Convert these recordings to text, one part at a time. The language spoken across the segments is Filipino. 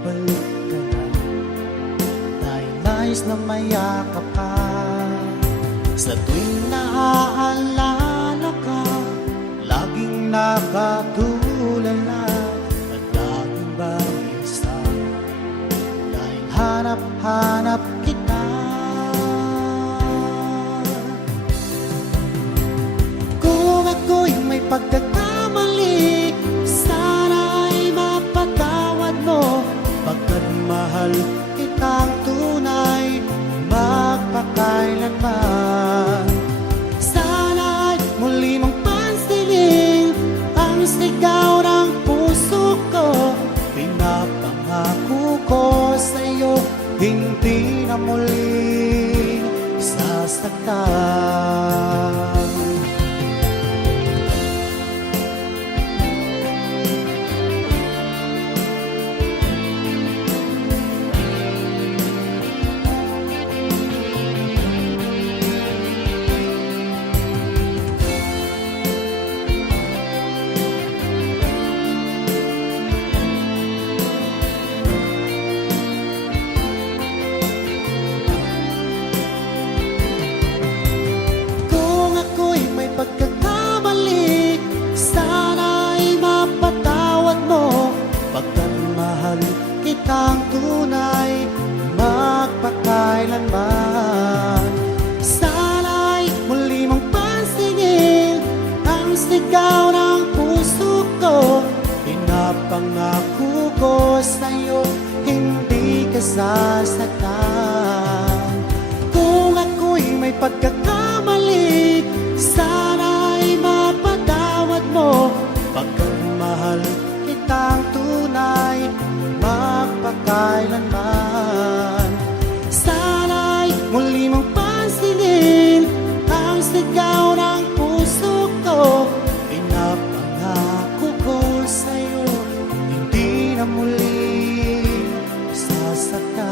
balik ka na. Dahil nais na mayakap ka. Sa tuwing naaalala ka, laging nakatulala at laging balisa. Dahil hanap-hanap kita. Kung ako'y may pagkakamali, sana ay mapatawad mo. Pagkat mahal kitang tunay, magpakailanman. Sana ay muli mong pansinin ang sigaw ng puso ko. Pinapangako ko sa'yo, hindi na muli sasaktan. Pagkakamali, sana ay mapatawad mo. Pagkat mahal kitang tunay, magpakailanman. Sana ay muli mong pansinin ang sigaw ng puso ko. Pinapangako ko sa'yo, hindi ka sasaktan. Kung ako'y may pagkakamali, sana ay mapatawad mo. Pagkat mahal kitang tunay, magpakailanman. Sana ay muli mong pansinin ang sigaw ng puso ko. Pinapangako ko sa'yo, hindi na muli sasaktan.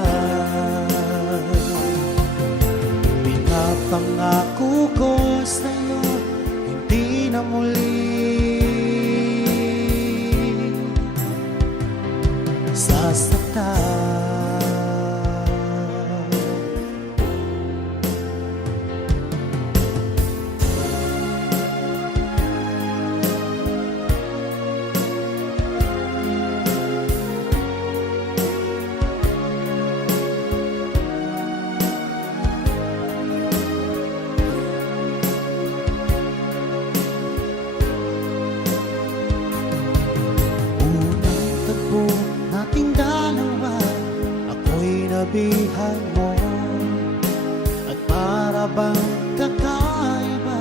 Pinapangako ko sa'yo, hindi na muli sasaktan. Nating dalawa, ako'y nabihan mo. At para bang kakaiba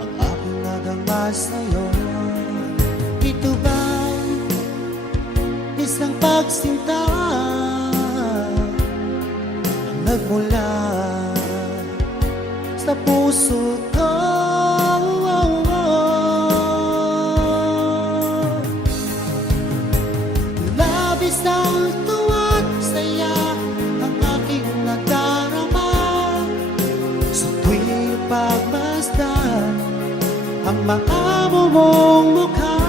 ang aking nadama sa'yo. Ito ba'y isang pagsinta na nagmula sa puso ko? Isang tuwa't saya ang aking nadarama sa tuwing pagmasdan ang maamo mong mukha.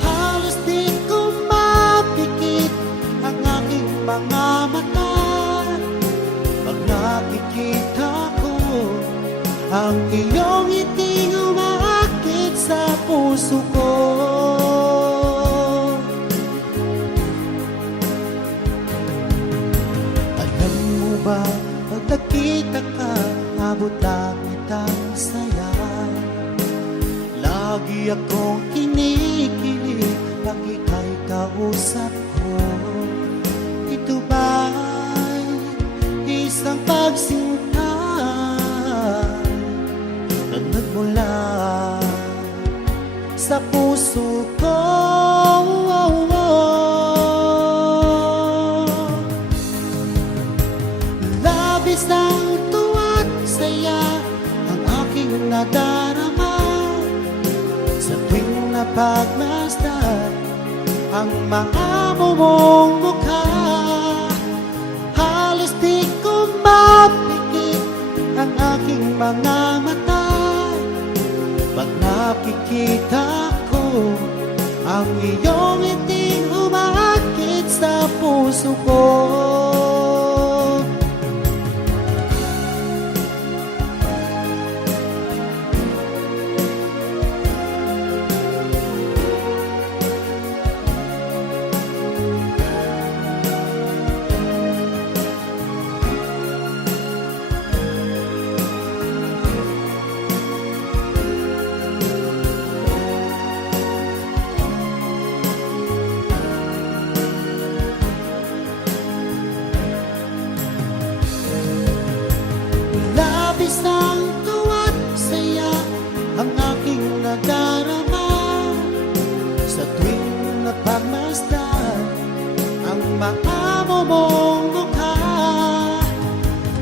Halos di ko mapikit ang aking mga mata pag nakikita ko ang iyong ngiting umaakit sa puso ko. Pag nakita ka, abot lang itang saya. Lagi akong kinikilig pag ika'y kausap ko. Ito ba'y isang pagsinta na nagmula sa puso ko? Isang tuwa't saya ang aking nadarama sa tuwing napagmasdan ang maamo mong mukha. Halos di ko mapikit ang aking mga mata pag nakikita ko ang iyong ngiting umaakit maamo mong mukha.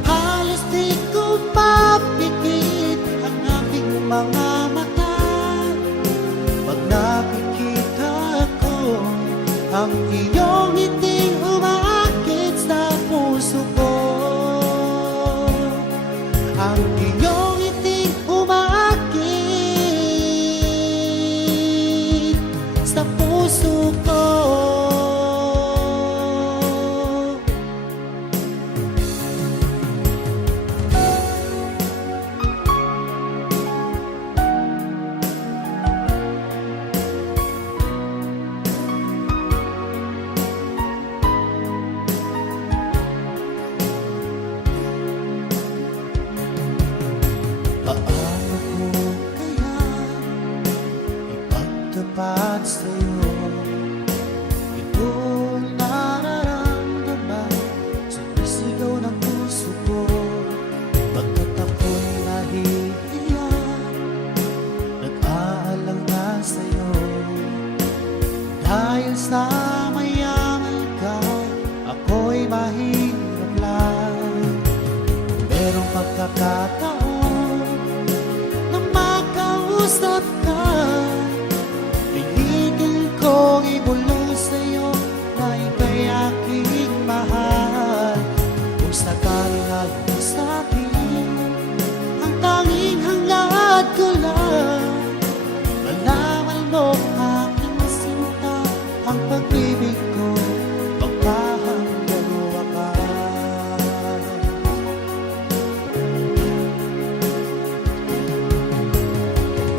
Halos di ko mapikit ang aking mga mata. Pag nakikita ko ang iyong ngiting umaakit sa puso ko. Ang iyong ngiting umaakit sa puso ko. Paano ko kaya ipagtapat sa'yo ito'y nararamdaman, sumisigaw ng puso ko. Pagkat ako'y nahihiya, nag-aalang na sa'yo. Dahil sa mayaman ka, ako'y mahirap lang. Merong pagkakataon na makausap ka, pilitin kong ibulong sa'yo na ika'y aking mahal. Kung sakaling ayaw sa'kin, ang tanging hangad ko lang, malaman mo aking sinta, ang pag-ibig ko magpahanggang wakas.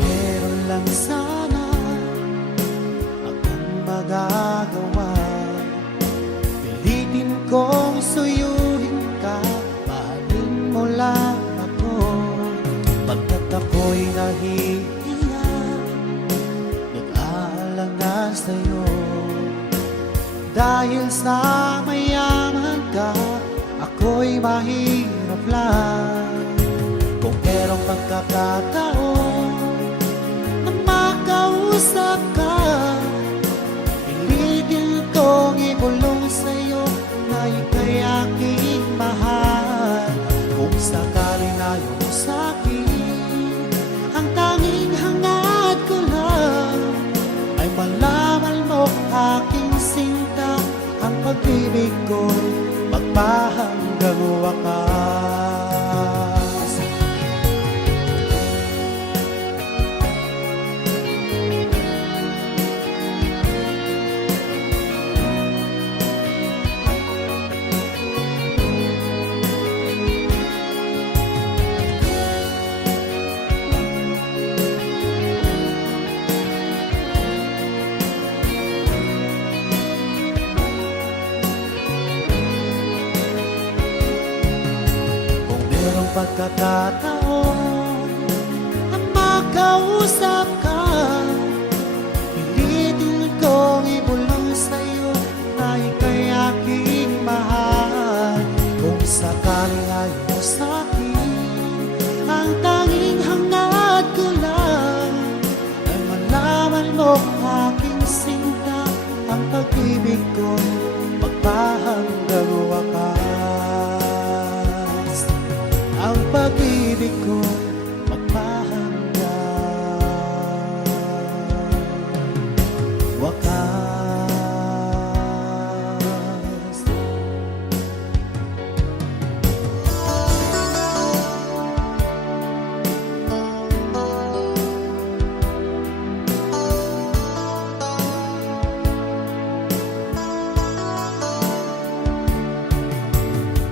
Meron lang sana akong magagawa, pilitin kong suyuin ka, mahalin mo lang ako. Pagkat ako'y nahihiya, nag-aalang na sa'yo. Dahil sa mayaman ka, ako'y mahirap lang. Kung merong pagkakataon na makausap ka, pilitin kong ibulong sa'yo na ika'y aking mahal. Kung sakaling ayaw mo sa'kin, ang tanging hangad ko lang ay malaman mo aking sinta, ang pag-ibig ko'y magpahanggang wakas. Kung merong pagkakataon na makausap ka, pilitin kong ibulong sa'yo na ika'y aking mahal. Kung sakaling ayaw mo sa'kin, ang tanging hangad ko lang ay malaman mo aking sinta, ang pag-ibig ko'y magpahanggang wakas. Ang pag-ibig ko'y magpahanggang wakas.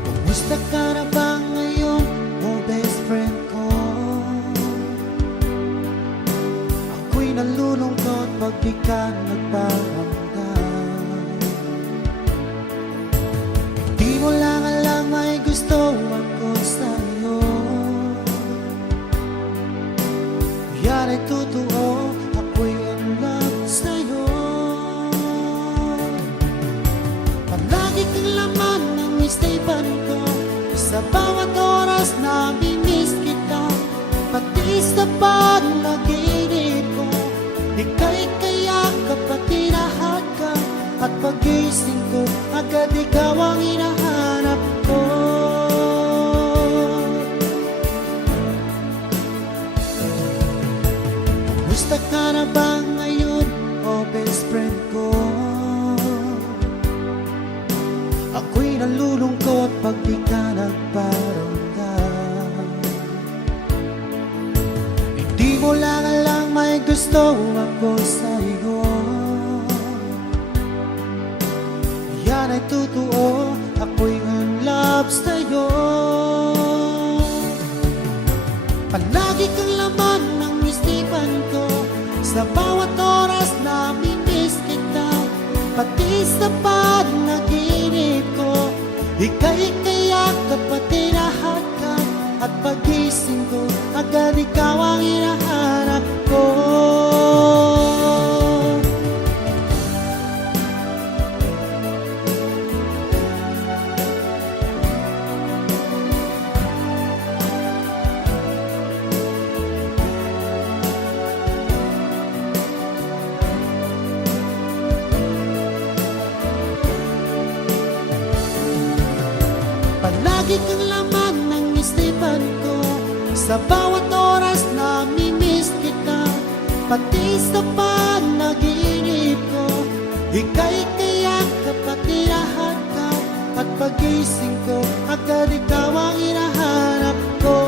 Kumusta ka na ba ngayon, oh best friend ko? Ako'y nalulungkot pag di ka nagparamdam. Di mo lang alam may gusto ako sa'yo. Yan ay totoo, ako'y in love sa'yo. Palagi kang laman ng isipan ko, sa bawat oras na mimiss kita, pati sa panaginip ko. Ika'y kayakap at tinahad ka, At pagising ko, agad ikaw ang hinahanap ko. Gusto ka na ba ngayon, o best friend ko? Ako'y nalulungkot pag di ka nagparamdam. Hindi mo lang alam may gusto ako sa'yo. Yan ay totoo, ako'y in love sa'yo. Palagi kang laman ng isipan ko, sa bawat oras namimiss kita. Pati sa panaginip ko, ika'y kayakap at tinahakap. At pagising ko, agad ikaw ang hinahanap ko. Palagi kang laman ng isipan ko, sa bawat oras namimiss kita. Pati sa panaginip ko, ika'y kayakap at tinahakap. At pagising ko, agad ikaw ang hinahanap ko.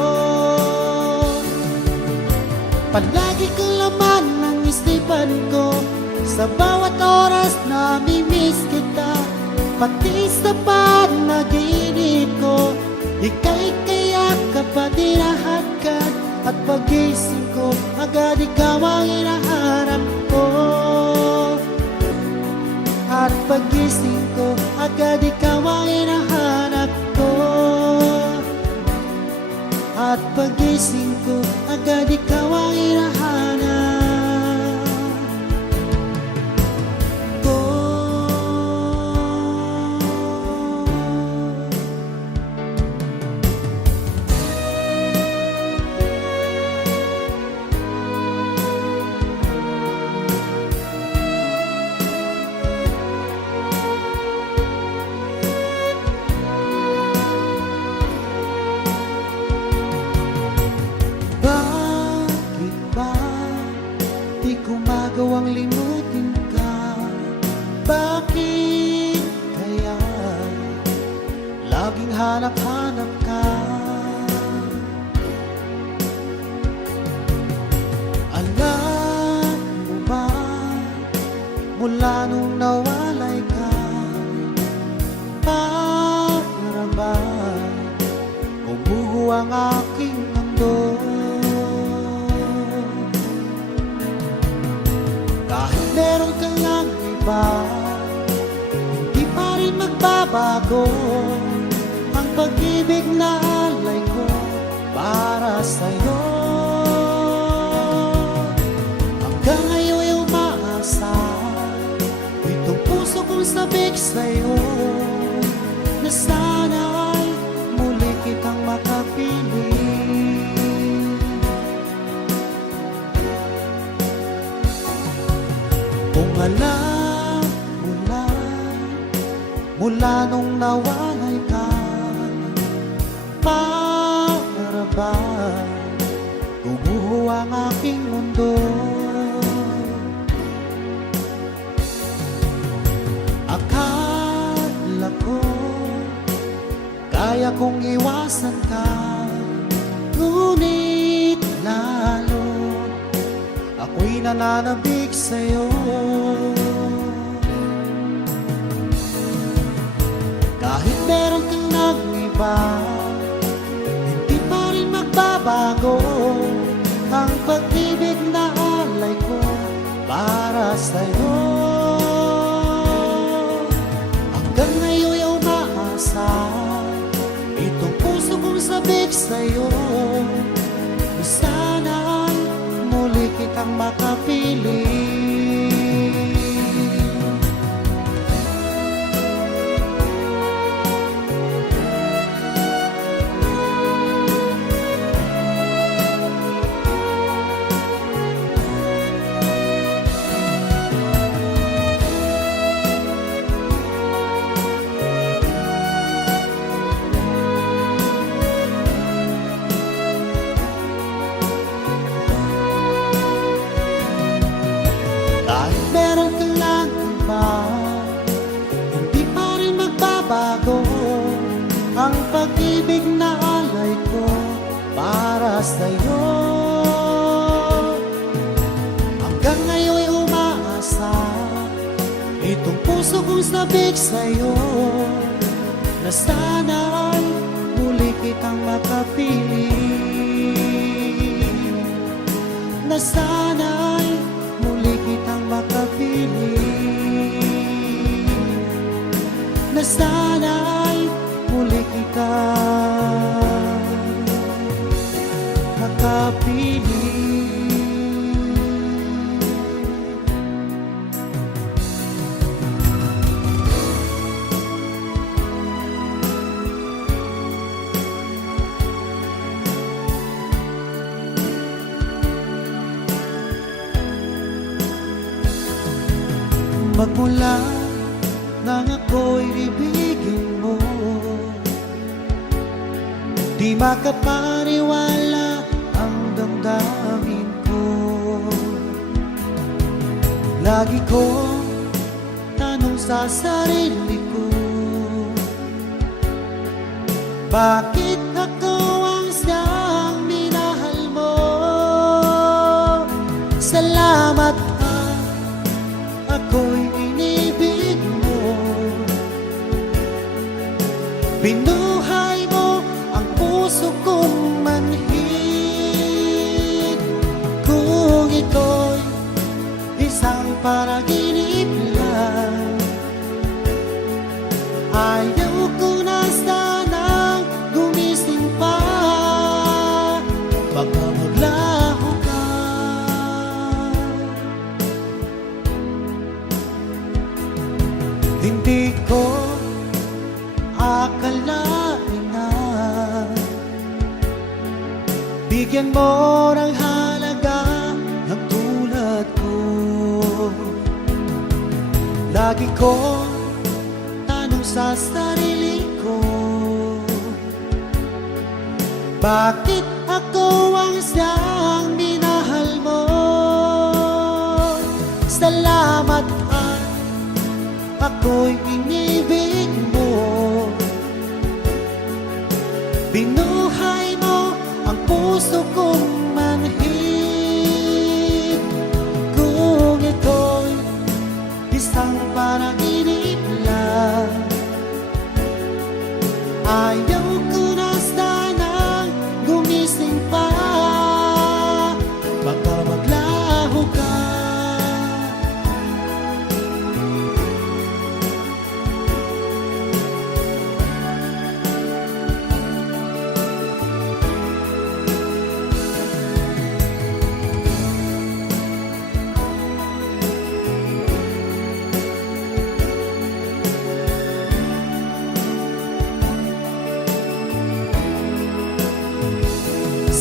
Palagi kang laman ng isipan ko, sa bawat oras namimiss kita. Pati sa panaginip ko, ika'y kayakap at tinahakap. At pagising ko, agad ikaw ang hinahanap ko. At pagising ko, agad ikaw ang hinahanap ko. At pagising ko, agad ikaw ang hinahanap ko. Bakit ba di ko magawang limutin ka? Bakit kaya laging hanap-hanap ka? Alam mo ba, mula nung nawalay ka, para ba umuho ang aking mundo? Kahit meron ka lang iba, hindi pa rin magbabago ang pag-ibig na alay ko para sa'yo. Hanggang ngayon ay umaasa, itong puso kong sabik sa'yo, na sana'y muli kitang makapiling. Kung alam mo lang, mula nung nawalay ka, para ba gumuho ang aking mundo? Akala ko kaya kong iwasan ka, ngunit lalo ako'y nananabik sa'yo. Kahit meron kang nag-iba, hindi pa rin magbabago ang pag-ibig na alay ko para sa'yo. Hanggang ngayon ay umaasa, itong puso kong sabik sa'yo, na sana'y muli kitang makapiling. puso kong sabik sa'yo, na sana'y muli kitang makapiling, na sana'y muli kitang makapiling, na sana'y muli kitang makapiling. Magmula nang ako'y ibigin mo, di makapaniwala ang damdamin ko. Lagi ko tanong sa sarili ko, bakit ako ang siyang minahal mo? Salamat ako'y inibig mo, binuhay mo ang puso kong manhid. Kung ito'y isang panaginip lang, ayaw ko na sanang gumising pa. Baka maglaho ka. Hindi ko akalain na bigyan mo ng halaga ng tulad ko. Lagi ko tanong sa sarili ko, bakit ako ang siyang minahal mo? Salamat ako'y inibig mo, binuhay mo ang puso kong manhid. Kung ito'y isang panaginip lang, ayaw ko na sanang gumising pa. Baka maglaho ka.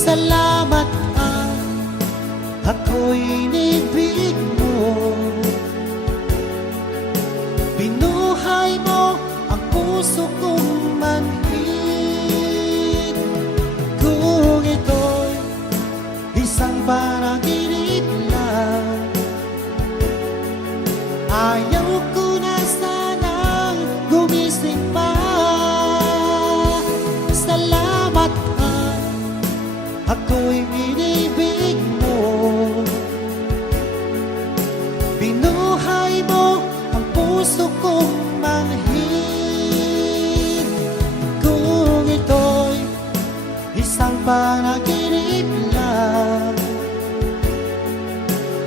Salamat ako'y inibig mo, binuhay mo ang puso kong manhid. Kung ito'y isang panaginip lang, ayaw ko na sanang gumising pa. Salamat ako'y inibig mo, binuhay mo ang puso kong manhid. Kung ito'y isang panaginip lang,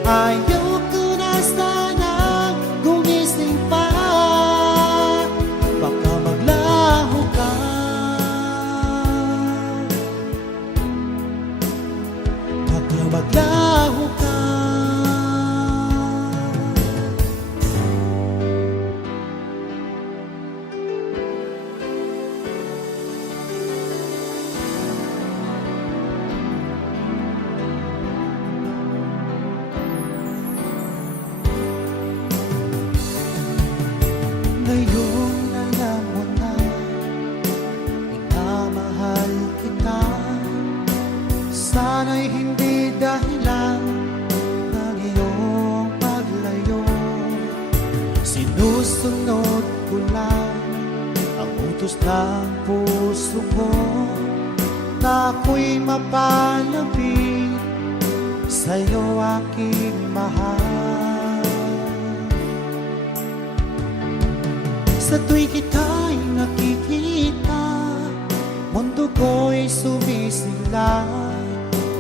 ayaw ko na sanang gumising pa. Baka maglaho ka. Maglaho ka. Ngayon alam mo na minamahal kita, sana'y hindi dahilan ng iyong paglayo. Sinusunod ko lang ang utos ng puso ko, na ako'y mapalapit sa'yo, aking mahal. Sa tuwi kita'y nakikita, mundo ko'y sumisigla.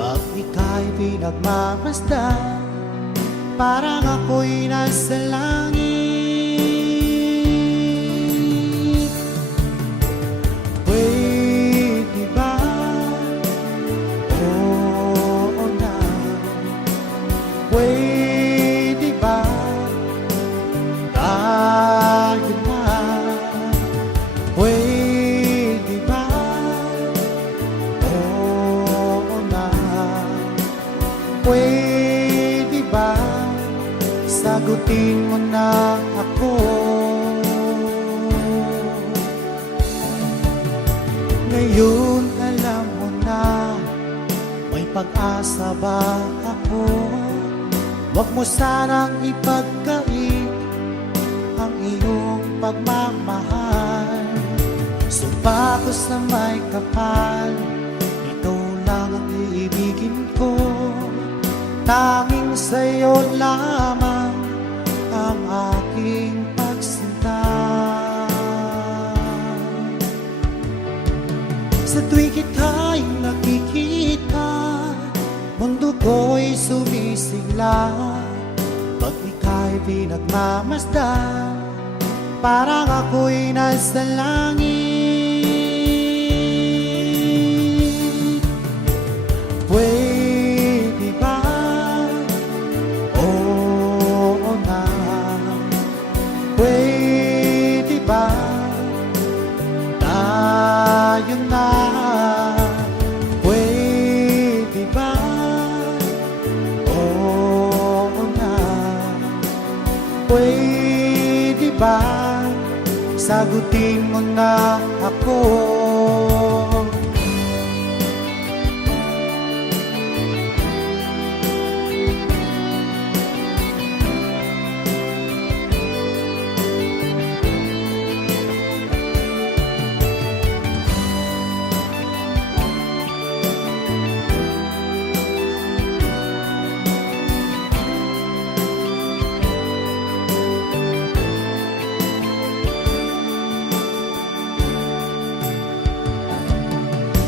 Pag ika'y pinagmamasdan, parang ako'y nasa langit. Pwede ba? Oo na. Pwede ba? Tayo na. Pwede ba? Oo na. Pwede ba? Sagutin mo na ako. Ngayon alam mo na, may pag-asa ba ako? Huwag mo sanang ipagkait ang iyong pagmamahal. Sumpa ko sa may kapal, ikaw lang ang iibigin ko. Tanging sa'yo lamang ang aking pagsinta. Sa tuwi kita'y nakikita, mundo ko'y sumisigla. Pag ika'y pinagmamasdan, parang ako'y nasa langit. Pwede ba? Oo na. Pwede ba? Tayo na. Pwede ba? Oo na. Pwede ba? Sagutin mo na ako.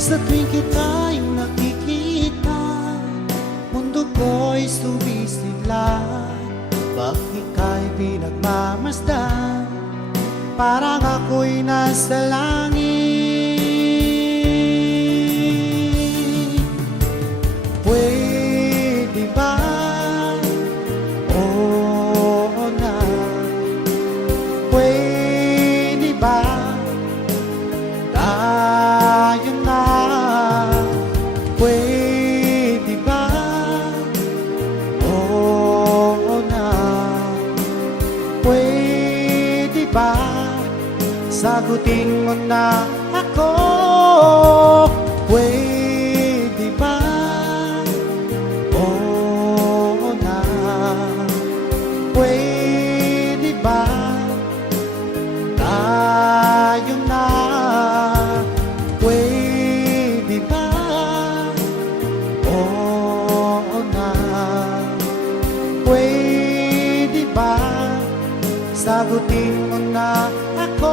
Sa tuwing kita'y nakikita, mundo ko'y sumisigla. Pag ika'y pinagmamasdan, parang ako'y nasa langit. Pwede ba? Oo na. Pwede ba? Tayo na. Pwede ba? Oo na. Pwede ba? Sagutin mo na ako. Pwede ba? Oo na. Pwede ba? Tayo na. Pwede ba? Oo na. Pwede ba? Sagutin mo na ako.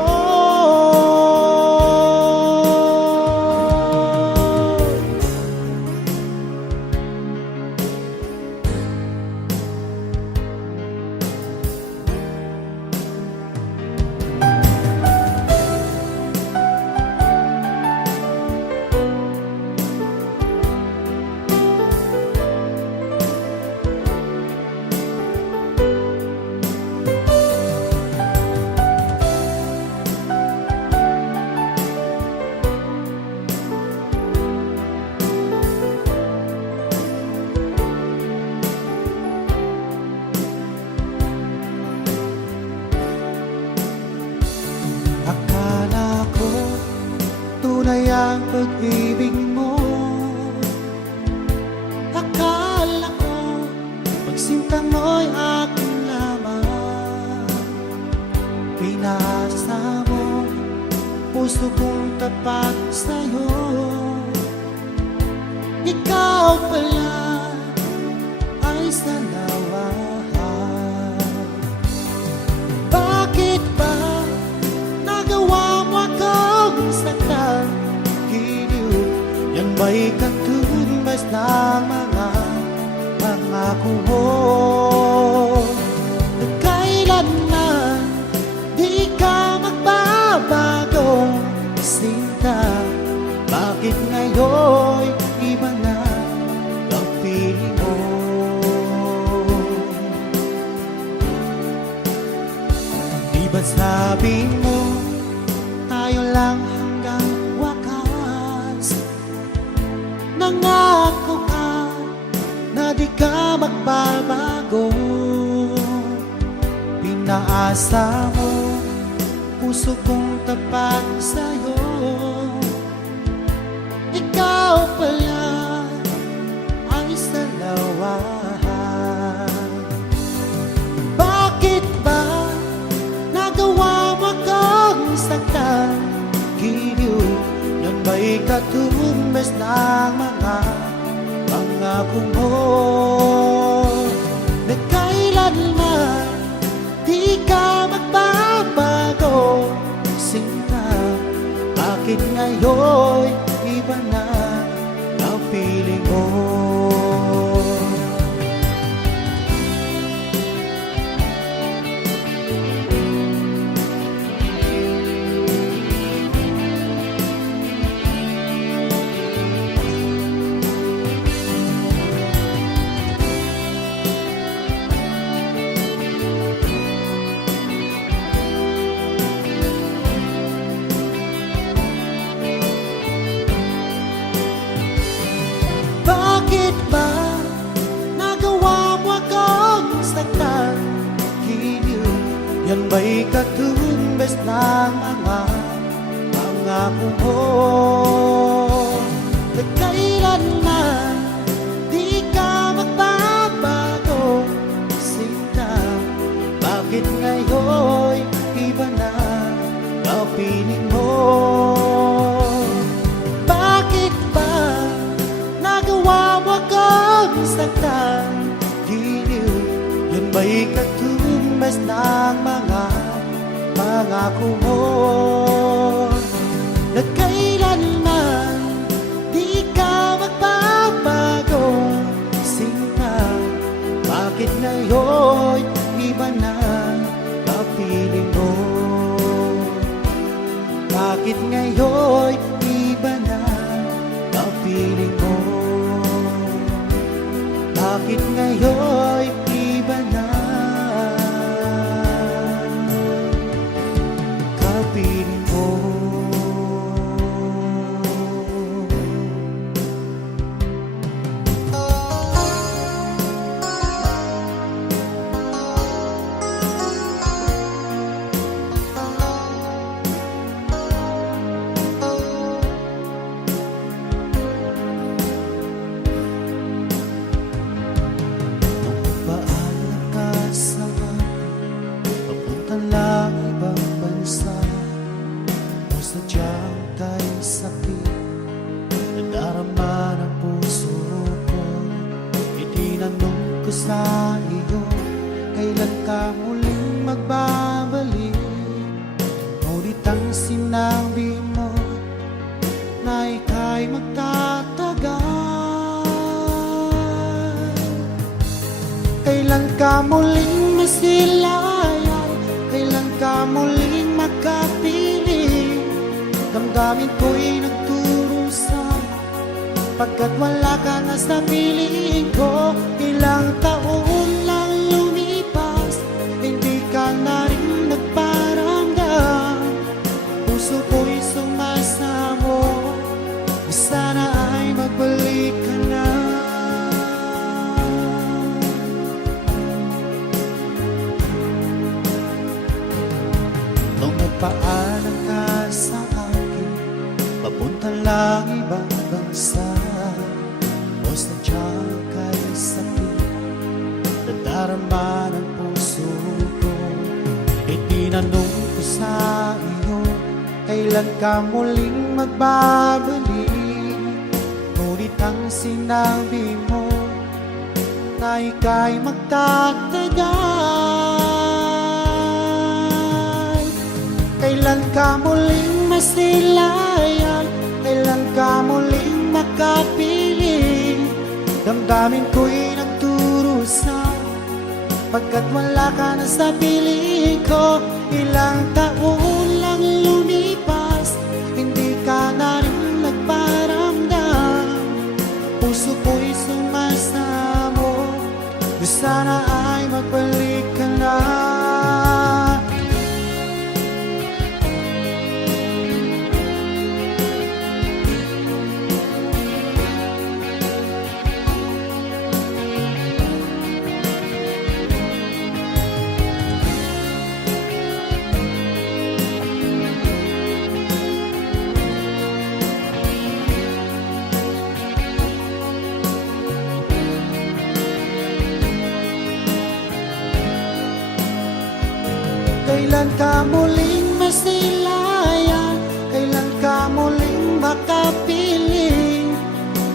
Akala ko tunay ang pag-ibig mo. Akala ko pagsinta mo'y akin lamang. Pinasa mo puso kong tapat sa'yo. Ikaw pala ay salawahan. Bakit ba ba'y katumbas ng mga pangako mo? Na kailanman di ka magbabago, sinta. Bakit ngayon iba na ang piling mo? Di ba sabi mo tayo lang hanggang wakas? Nangako ka na di ka magbabago. Pinaasa mo puso kong tapat sa'yo. Ikaw pala ang salawahan. Bakit ba nagawa mo kang saktan? Giliw, yan ba'y katumbas ng mga pangako mo? Na kailanman di ka magbabago, sinta. Bakit ngayon iba na ang piling mo? Bakit ba nagawa mo akong saktan? Giliw, yan ba'y katumbas ng mga pangako mo? Na kailanman di ka magbabago, sinta. Bakit ngayon iba na ang piling mo? Bakit ba nagawa mo akong saktan? Giliw, yan ba'y katumbas ng mga pangako mo? Na kailanman di ka magbabago, sinta. Bakit ngayon iba na ang piling mo? Bakit ngayon iba na ang piling mo? Bakit ngayon iba na kapiling mo? Lang ibang bansa o sadyang kay sakit, nadarama ng puso ko. Itinanong ko sa iyo, kailan ka muling magbabalik? Ngunit ang sinabi mo na ika'y magtatagal. Kailan ka muling masilayan? Kailan ka muling makapiling? Damdamin ko'y nagturusa, pagkat wala ka na sa piling ko. Ilang taon lang lumipas, hindi ka na rin nagparamdam. Puso ko'y sumasamo, sana ay magbalik ka na. Nung nagpaalam ka sa akin, papunta lang ibang bansa, o sadyang kay sakit, nadarama ng puso ko. Itinanong ko sa iyo, kailan ka muling magbabalik? Ngunit ang sinabi mo na ika'y magtatagal. Kailan ka muling masilayan, kailan ka muling makapiling. Damdamin ko'y nagdurusa, pagkat wala ka na sa piling ko. Ilang taon lang lumipas, hindi ka na rin nagparamdam. Puso ko'y sumasamo, sana ay magbalik ka na. Kailan ka muling masilayan, kailan ka muling makapiling.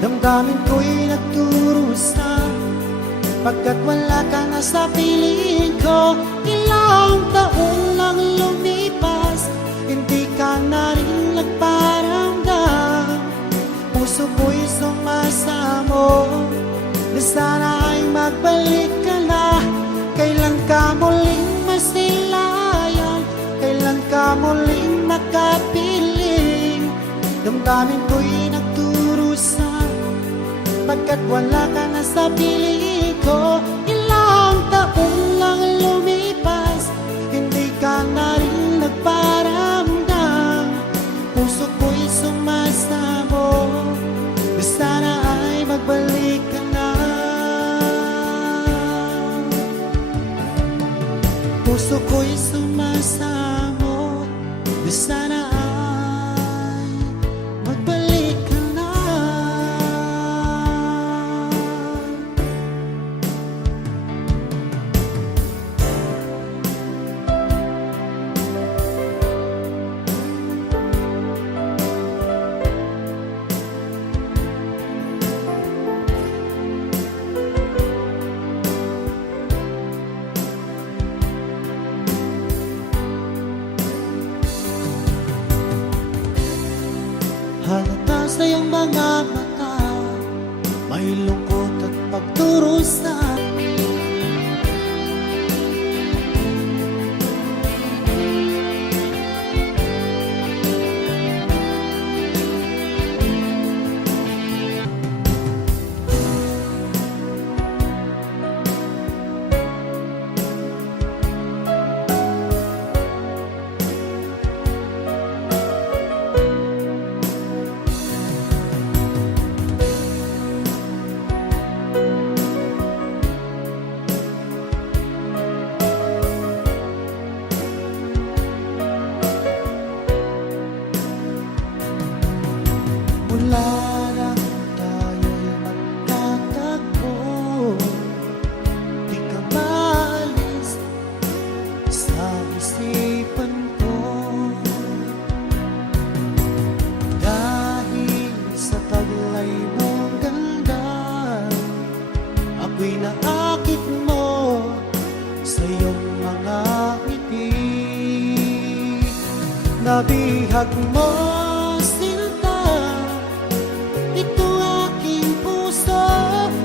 Damdamin ko'y nagdurusa, pagkat wala ka na sa piling ko. Ilang taon lang lumipas, hindi ka na rin nagparamdam. Puso ko'y sumasamo, na sana ay magbalik ka na. Kailan ka muling masilayan, kailan ka muling makapiling. Damdamin ko'y nagdurusa, pagkat wala ka na sa piling ko. Ilang taon lang lumipas, hindi ka na rin nagparamdam. Puso ko'y sumasamo, sana ay magbalik ka na. Puso ko'y sumasamo, sana ay magbalik ka na. Halata sa iyong mga mata, may lungkot at pagdurusa. Mula nang tayo'y magtatagpo, di ka maalis sa isipan ko. Dahil sa taglay mong ganda, ako'y naakit mo sa iyong mga ngiti. Nabihag mo sinta ito aking puso,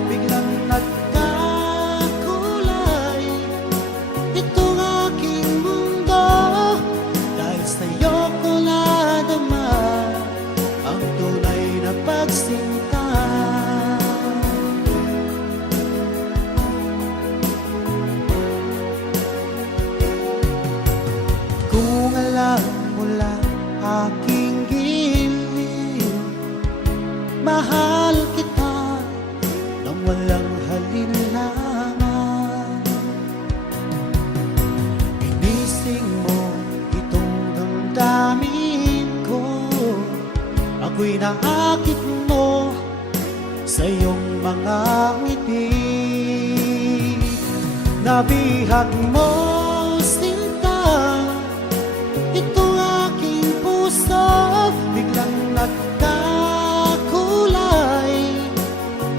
biglang nagkakulay. Ito aking mundo, dahil sa'yo ko nadama ang tunay na pagsinta. Kung alam mo lang aking giliw, mahal kita nang walang halinlangan. Ginising mo itong damdamin ko, ako'y naakit mo sa iyong mga ngiti. Nabihag mo sinta ito aking puso, biglang nagkakulay.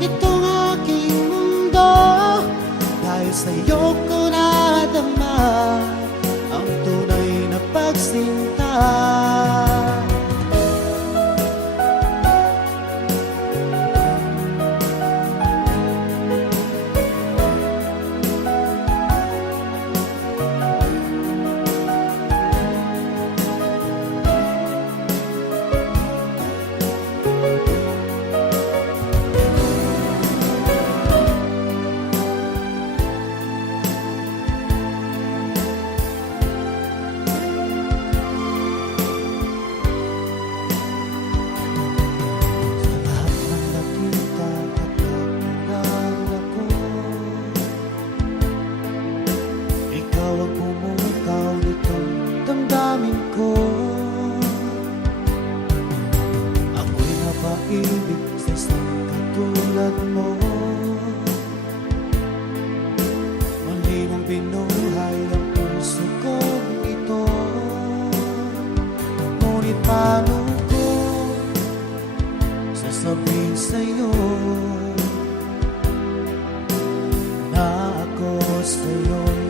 Itong aking mundo, dahil sa'yo ko nadama ang tunay na pagsinta. Ngunit paano ko sasabihin sa'yo na ako sa'yo'y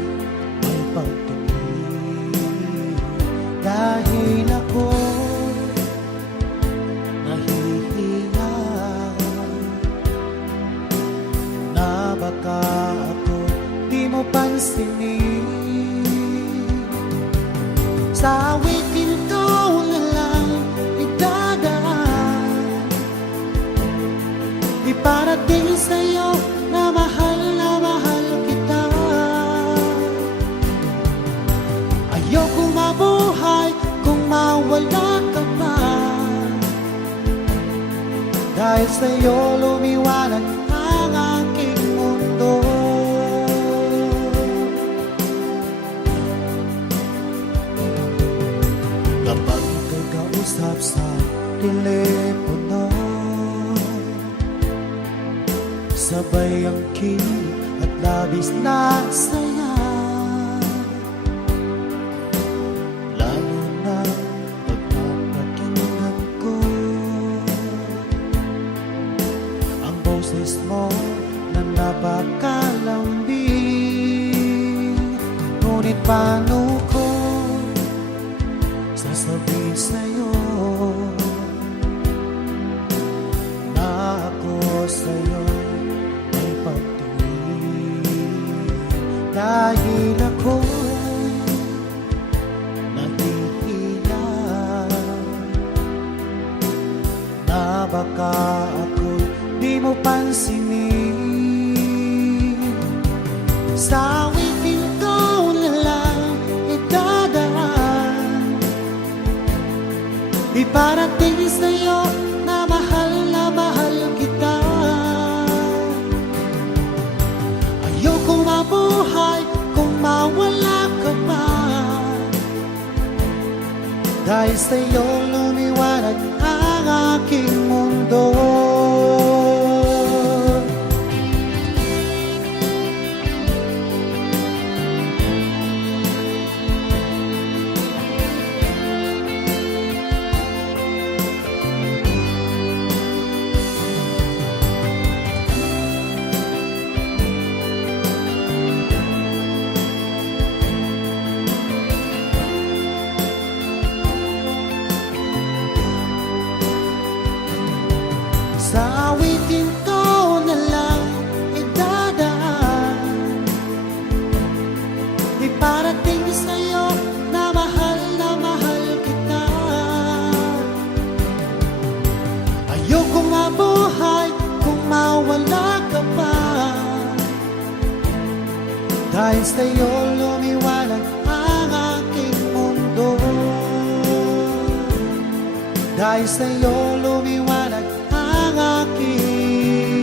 may pagtingin? Dahil ako nahihiya na baka ako di mo pansinin. Sa awitin ko na lang idadaan, iparating sa'yo na mahal kita. Ayoko mabuhay kung mawala ka pa, dahil sa'yo lumiwanag ang aking mundo. Kapag ika'y kausap sa telepono, sabay ang kilig at labis na saya. Lalo na pag napakinggan ko ang boses mo na napakalambing. Ngunit paano ko sasabihin sa'yo na ako sa'yo may pagtingin? Dahil ako nahihiya na baka ako di mo pansinin. Sa awitin ko na lang idadaan, iparating sa'yo na mahal kita. Ayoko mabuhay kung mawala ka pa, dahil sa'yo lumiwanag ang aking mundo. Sa awitin ko na lang idadaan, iparating sa'yo na mahal kita. Ayoko mabuhay kung mawala ka pa, dahil sa'yo lumiwanag ang aking mundo. Dahil sa'yo lumiwanag ang aking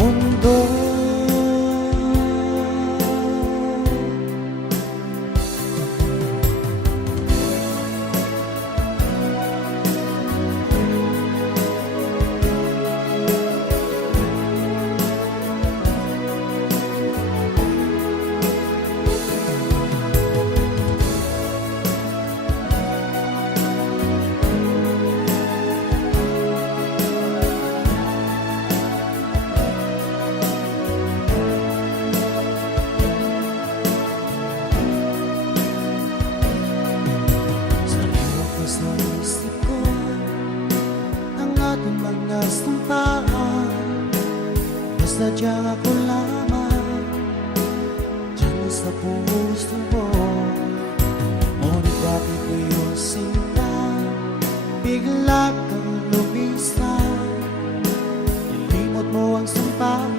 mundo. Sa isip ko ang ating mga sumpaan, nasadyang ako lamang dyan sa puso mo. Ngunit bakit iyong sinta bigla kang lumisan? Nilimot mo ang sumpaan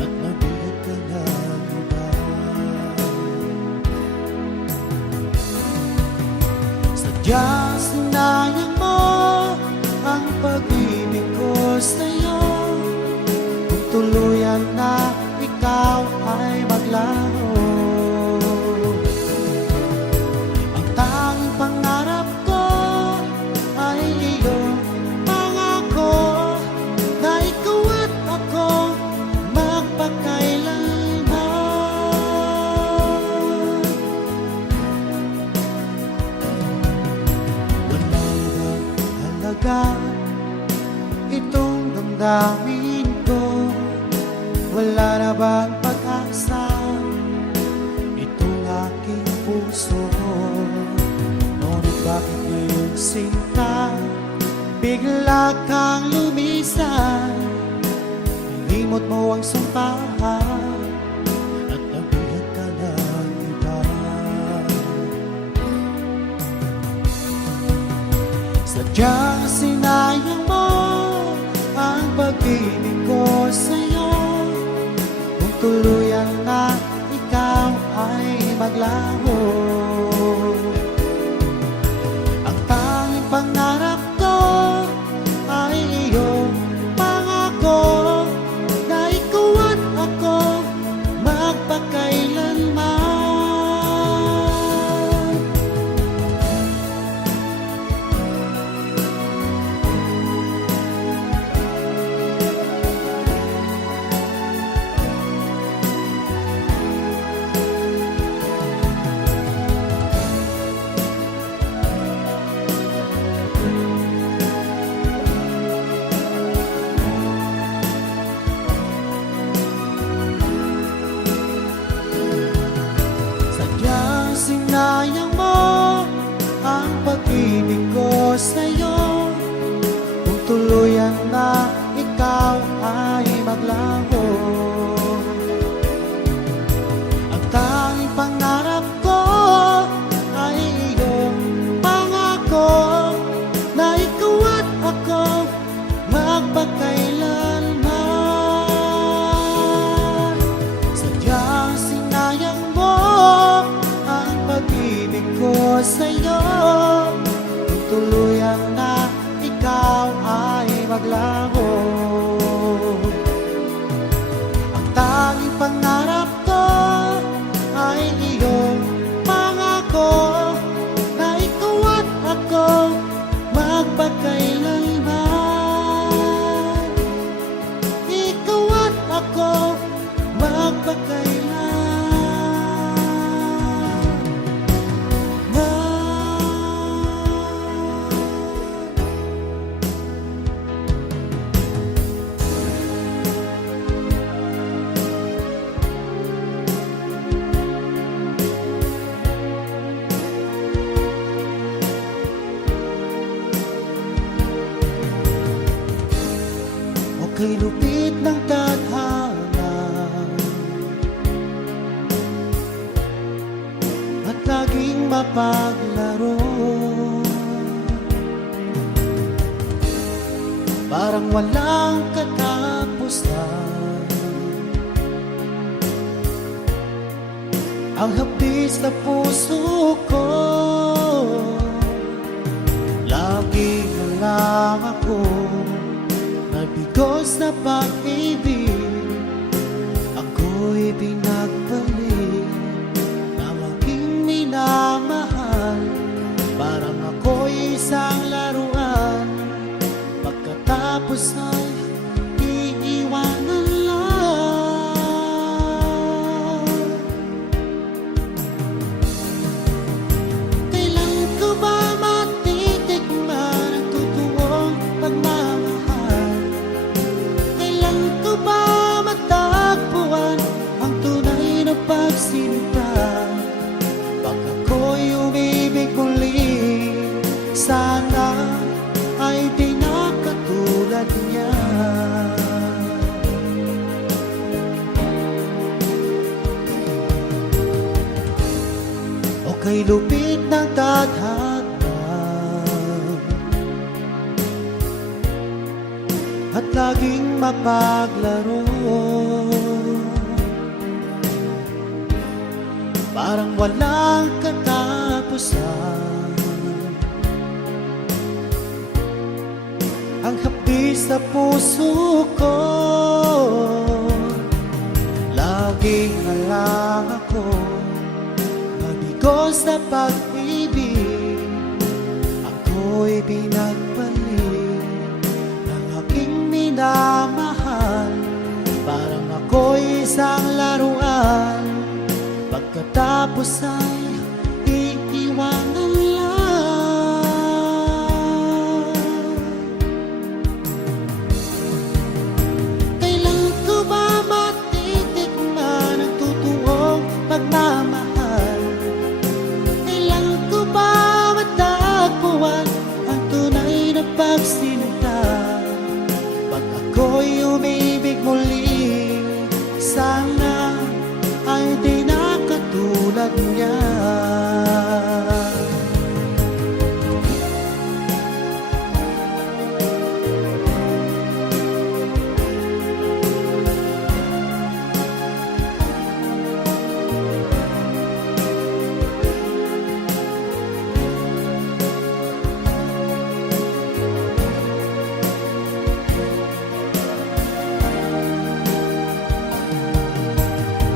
at nabigat ka ng iba. Sadyang sinayang mo ang pag-ibig ko sa'yo, kung tuluyan na ikaw ay maglaho. Ang tanging pangarap ko ay iyong pangako na ikaw at ako magpakailanman. mabigat itong damdamin ko. Wala na bang pag-asa itong aking puso? Ngunit bakit ngayon sinta bigla kang lumisan? Limot mo ang sumpahan at nabigat ka ng iba. Sadyang sinayang mo ang pag-ibig ko sa'yo. Kung tuluyan na ikaw ay maglaho, ang tanging pangarap ko ay iyong pangako na ikaw at ako magpakailanman. Sinayang mo ang pag-ibig ko sa'yo. Kung tuluyan na ikaw ay maglaho, ang tanging pangarap ko ay iyong pangako na ikaw at ako magpakailanman. Sadyang sinayang mo pag-ibig ko sa'yo. Kung tuluyan na ikaw ay maglaho, ang tanging pangarap ko ay iyong pangako na ikaw at ako magpakailanman. Ikaw at ako magpakailanman. Kay lupit ng tadhana at laging mapaglaro, parang walang katapusan. Ang hapis na puso ko, lagi na lang ako nabigos na pag-ibig. Ako'y pinagpalit ng aking minamahal. Parang ako'y isang laruan, pagkatapos ay iiwanan lang. Kailan ko ba matitikman ang totoong pagmamahal? Kailan ko ba matagpuan ang tunay na pagsinta? Pag ako'y umibig muli, sana ay di na katulad niya. O kay lupit ng tadhana at laging mapaglaro, parang walang katapusan. Ang hapis sa puso ko, laging na lang ako nabigos sa pag-ibig. Ako'y pinagpalit ng aking minamahal. Parang ako'y isang laruan, pagkatapos ay iiwanan lang. pagsinta. Pag ako'y umibig muli, sana ay di na katulad niya.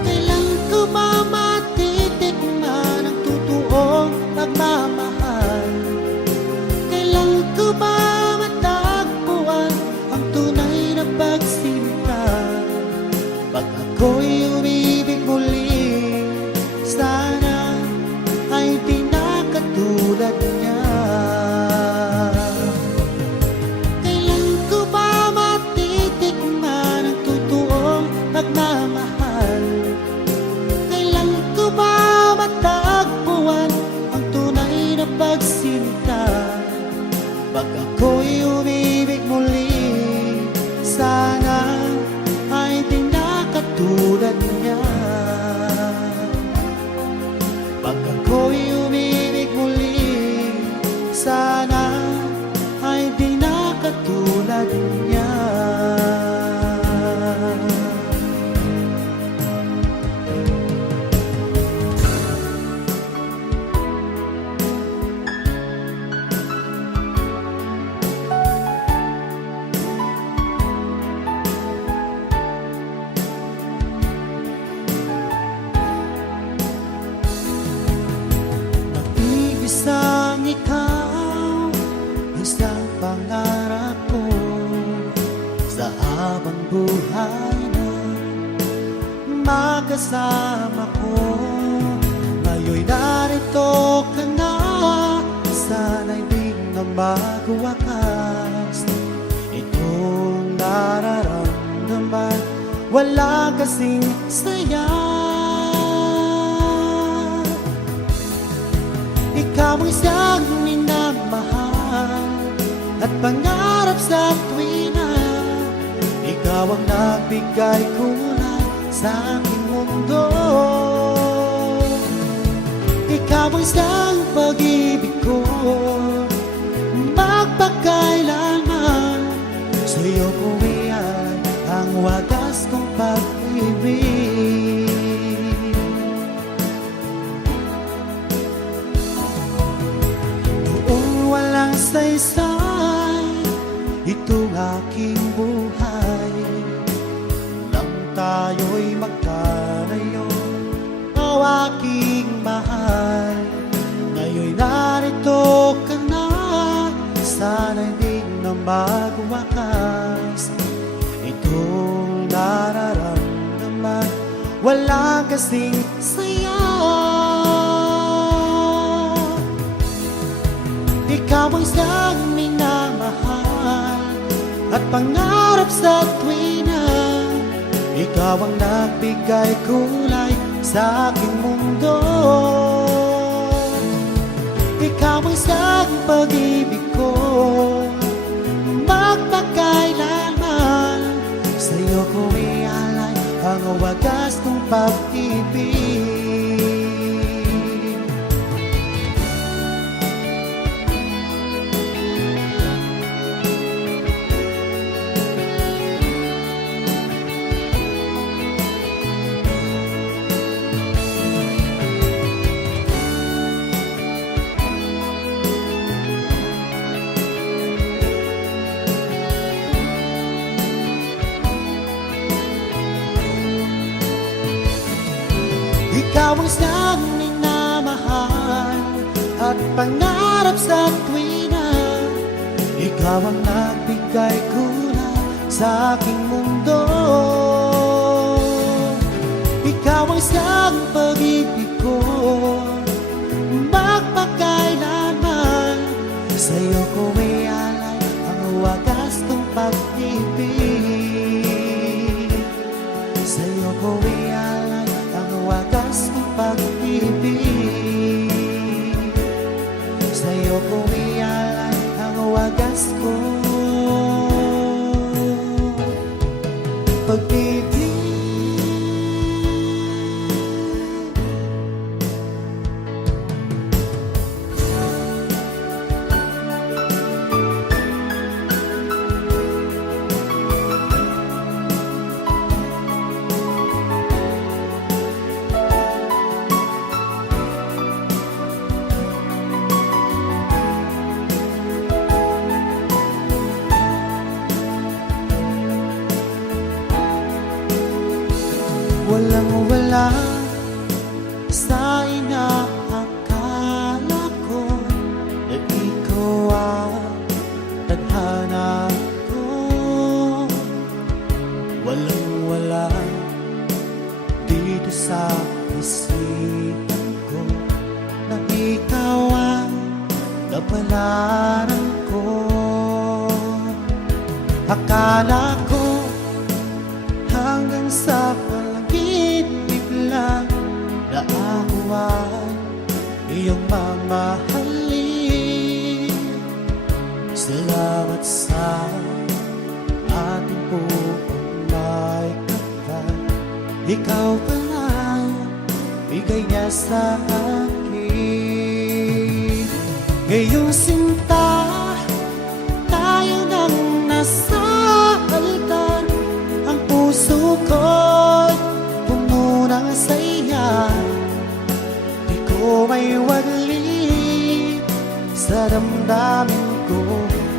Kailan ko ba matitikman ang totoong pagmamahal? Kailan ko ba matagpuan ang tunay na pagsinta? Pag ako'y umibig muli, sana ay di na katulad niya. Kailan ko ba matitikman ang totoong pagmamahal? Kailan ko ba matagpuan ang tunay na pagsinta? Pag ako'y umibig muli, sana ay di na katulad niya. Pag ako'y umibig muli, sana ay di na katulad niya. Isang ikaw, isang pangarap ko sa habang buhay na magkasama ko. Ngayon'y narito ka na, sana'y di na magwakas. Itong nararamdaman, wala kasing saya. Ikaw ang isang minamahal at pangarap sa tuwina. Ikaw ang nagbigay kulay sa aking mundo. Ikaw ang isang pag-ibig ko, magpakailanman. Sa'yo ko iyan ang wagas kong pag-ibig. Walang saysay itong aking buhay, nang tayo'y magkalayo, o aking mahal. Ngayon'y narito ka na, sana'y di na magwakas. Itong nararamdaman, walang kasing saya. Ikaw ang isang minamahal at pangarap sa tuwina. Ikaw ang nagbigay kulay sa aking mundo. Ikaw ang isang pag-ibig ko, magpakailanman. Sa'yo ko ialay ang wagas kong pag-ibig. Ikaw ang isang minamahal at pangarap sa tuwina. Ikaw ang nagbigay kulay sa aking mundo. Ikaw ang isang pag-ibig ko, magpakailanman. Sa'yo ko ialay ang wagas kong pag-ibig. Sa'yo ko ialay ang wagas kong pag-ibig. Sa'yo ko ialay ang wagas Pasko. Pag-ibig, walang-wala sa inaakala ko na ikaw ang tadhana ko. Walang-wala dito sa isipan ko na ikaw ang kapalaran ko. Akala ko hanggang sa panaginip lang na ako ay iyong mamahalin. Salamat sa ating buong may kapal. Ikaw pala bigay niya sa akin. Ngayong sinta tayo nang nasa altar. Ang puso ko'y puno ng saya. Di ko may wali sa damdamin ko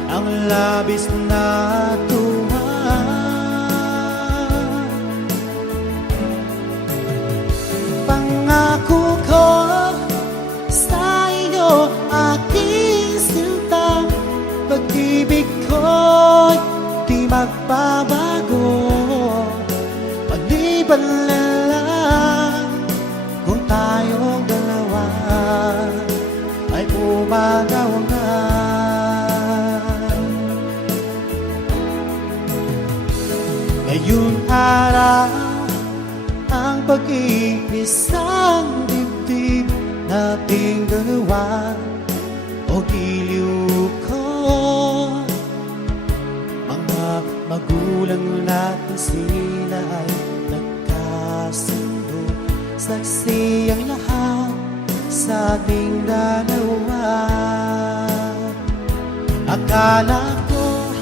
ang labis na tuwa. Pangako ko sa iyo, aking sinta, pag-ibig ko'y di magbabago. Maliban na lang kung tayong dalawa ay pumanaw na. Ngayong araw ang pag-iisang dibdib nating dalawa o giliw ko. Mga magulang natin sila ay nagkasundo. Saksi ang lahat sa ating dalawa. Akala ko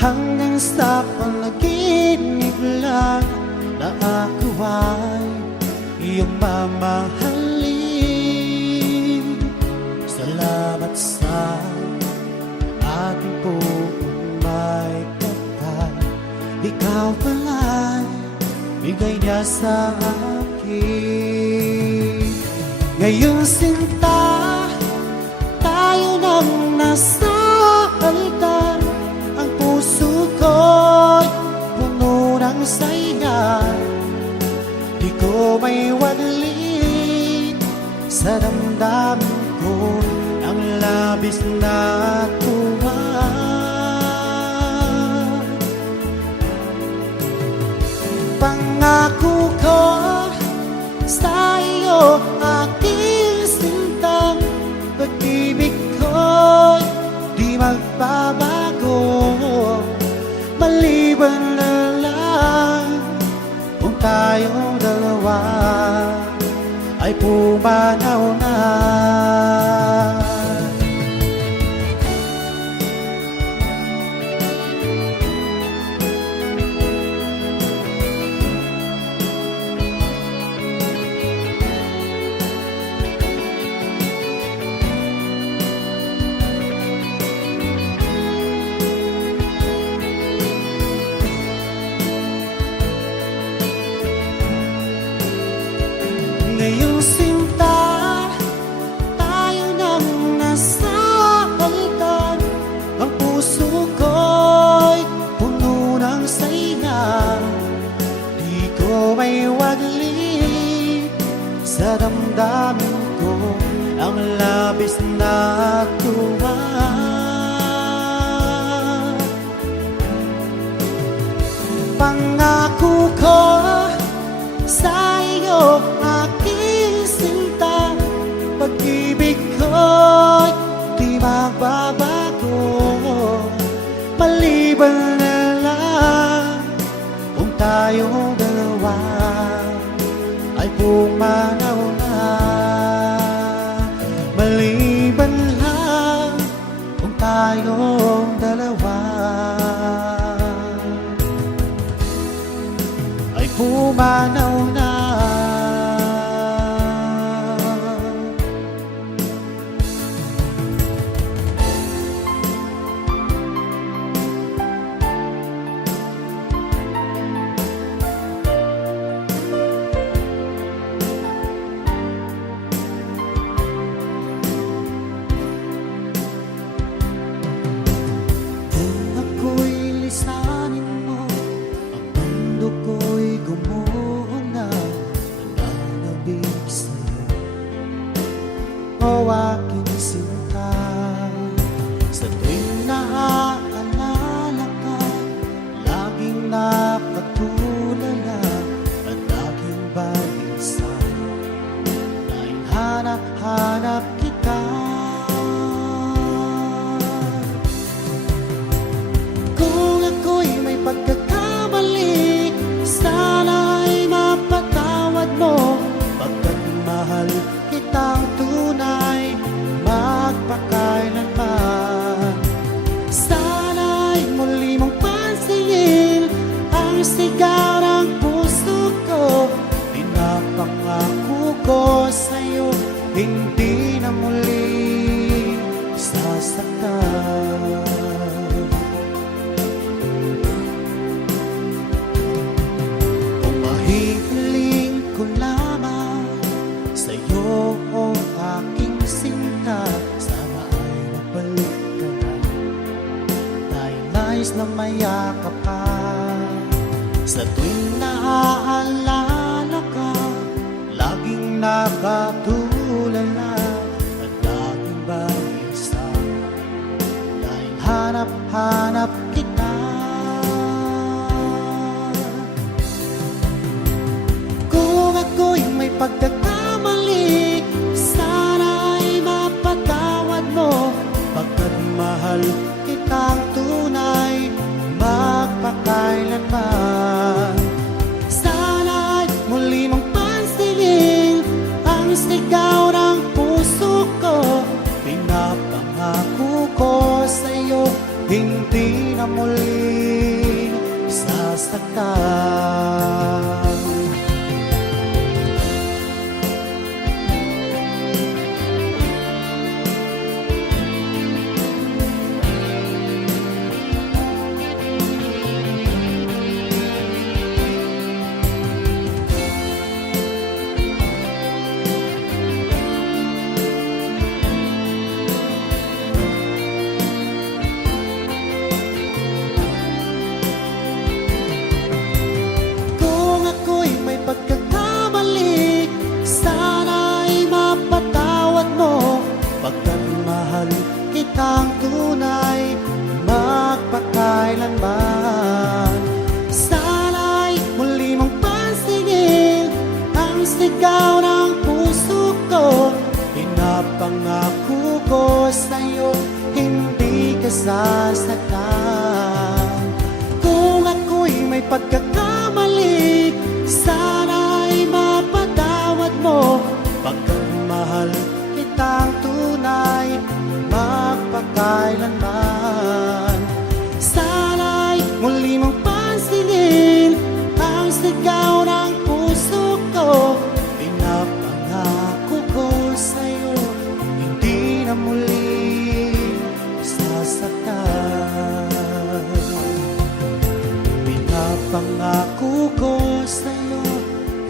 hanggang sa panaginip lang na ako ay iyong mamahalin. Salamat sa ating buong may kapal. Ikaw pala'y bigay niya sa akin. Ngayong sinta tayo nang nasa altar. Ang puso ko'y puno ng saya. Di ko may wali sa damdamin ko ang labis na tuwa. Pangako ko sa iyo, aking sintang, pag-ibig ko'y di magbabago. Maliban na lang kung tayong dalawa ay pumanaw na. Ngayong sinta tayo nang nasa altar. Ang puso ko'y puno ng saya. Di ko may wali sa damdamin ko ang labis na tuwa. Pangako ko sa iyo, aking sinta, pag-ibig ko'y di magbabago. tayong dalawa ay pumanaw na. Maliban lang kung tayong dalawa ay pumanaw na. O aking sinta, sa tuwing naaalala ka, laging nakatulala at aking balisa, dahil hanap-hanap kita. Kung ako'y may pagkakamali, sana ay mapatawad mo, pagkat mahal kitang tunay magpakailanman. Sana'y muli mong pansinin ang sigaw ng puso ko. Pinapangako ko sa'yo, hindi na muli sasaktan. Kung mahihiling ko lamang sa'yo o aking sinta, sana ay mabalik ka na. Dahil nais na mayakap ka, sa tuwing naaalala ka, laging nakatulala at laging balisa, dahil hanap-hanap kita. Kung ako'y may pagkakamali, sana ay mapatawad mo, pagkat mahal kitang tunay magpakailanman. Sana'y muli mong pansinin ang sigaw ng puso ko. Pinapangako ko sa'yo, hindi na muli sasaktan. Pagkakamali, sana'y mapatawad mo, pagkat mahal kitang tunay magpakailanman. Sana'y muli mong pansinin ang sigaw ng puso ko. Pinapangako ko sa'yo, hindi ka sasaktan. Kung ako'y may pagkakamali, sana'y mapatawad mo, pagkat mahal kitang tunay magpakailanman. Sana'y muli mong pansinin ang sigaw ng puso ko. Pinapangako ko sa'yo, hindi na muli sasaktan. Pinapangako ko sa'yo,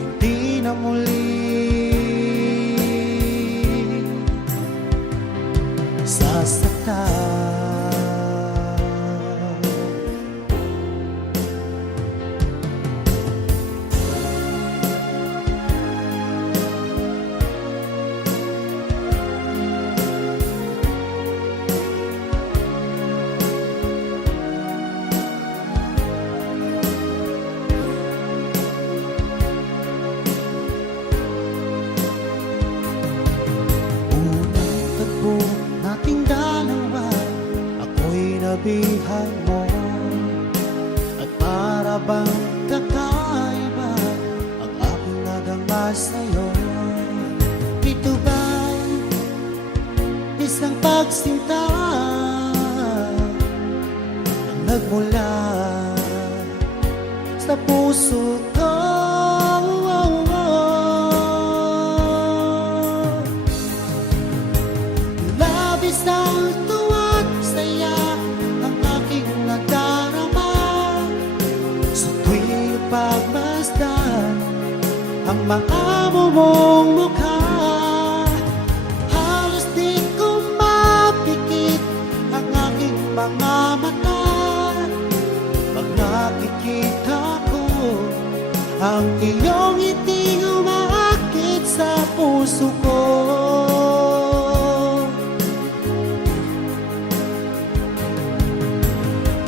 hindi na muli sasaktan. Sabihan mo at para bang kakaiba sa'yo. Ito ba'y isang pagsinta na nagmula sa puso ko? Labis ang tuwa't saya ang aking nadarama sa tuwing pagmasdan ang maamo mong mukha. Halos di ko mapikit ang aking mga mata pag nakikita ko ang iyong ngiti umaakit sa puso ko.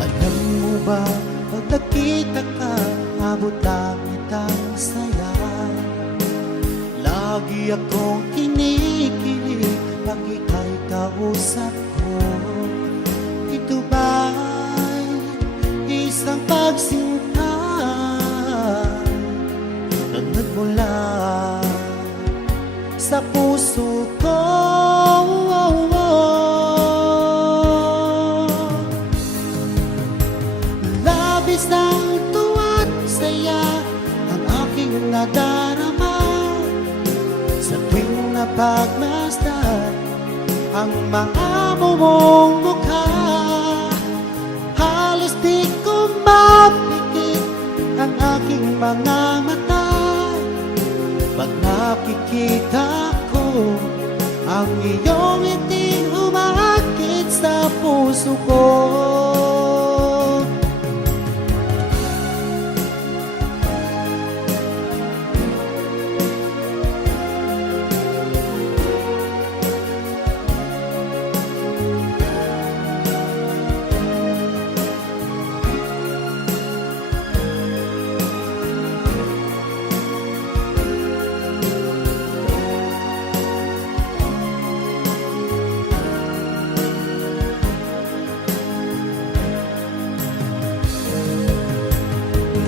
Alam mo ba, pag nakita ka, abot langit ang saya. Lagi akong kinikilig pag ika'y kausap ko. Ito ba'y isang pagsinta na nagmula sa puso ko? Labis ang tuwa't saya ang aking nadarama sa tuwing napagmasdan ang maamo mong mukha. Halos di ko mapikit ang aking mga mata pag nakikita ko ang iyong ngiti umaakit sa puso ko.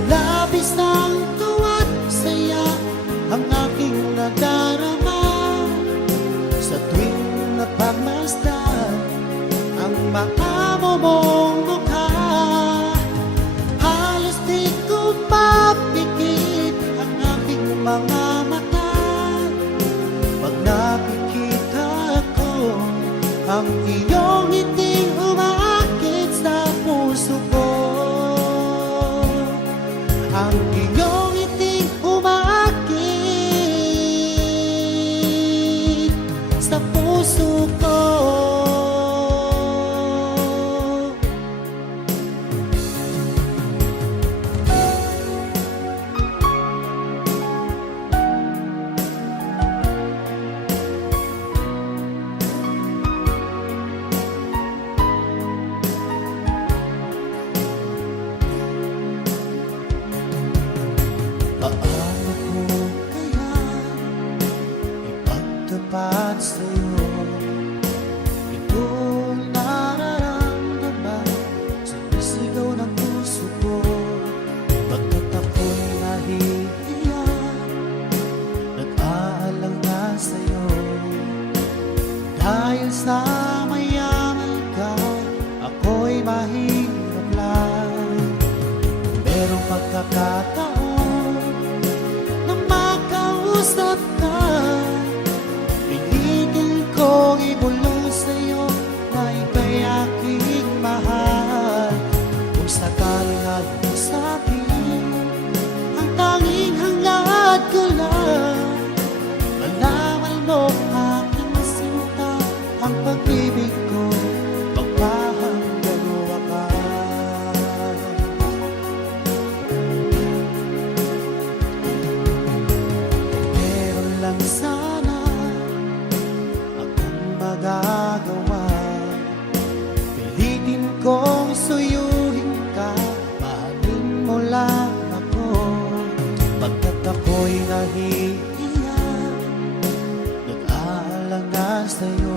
Labis ng tuwa't saya ang aking nadarama sa tuwing napagmasdan ang maamo mong mukha. Halos di ko mapikit ang aking mga mata pag nakikita ko ang iyong ngiti umaakit sa puso ko. Ang iyong ngiti umaakit sa puso ko. Paano ko kaya ipagtapat sa'yo itong nararamdaman sa sigaw ng puso ko? Pagkat ako'y nahihiya, nag-aalang na sa'yo. Dahil sa mayaman ka, ako'y mahirap lang. Merong pagkakataon usap ka, pilitin kong ibulong sa'yo na ika'y aking mahal. Kung sakaling ayaw mo sa'kin, ang tanging hangad ko lang malaman mo aking sinta, ang pag-ibig ko magpahanggang wakas. Lang sana akong magagawa, pilitin kong suyuhin ka, mahalin mo lang ako. Pagkat ako'y nahihiya, nag-aalang na sa'yo.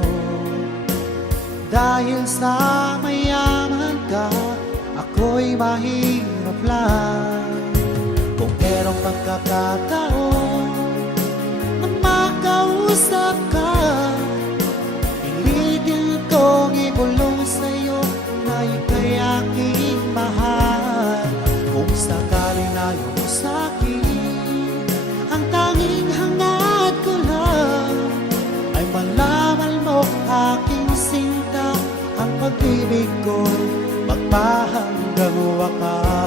Dahil sa mayaman ka, ako'y mahirap lang. Kung merong pagkakataon makausap ka, pilitin kong ibulong sa'yo na ika'y aking mahal. Kung sakaling ayaw mo sa'kin, ang tanging hangad ko lang ay malaman mo aking sinta, ang pag-ibig ko'y magpahanggang wakas.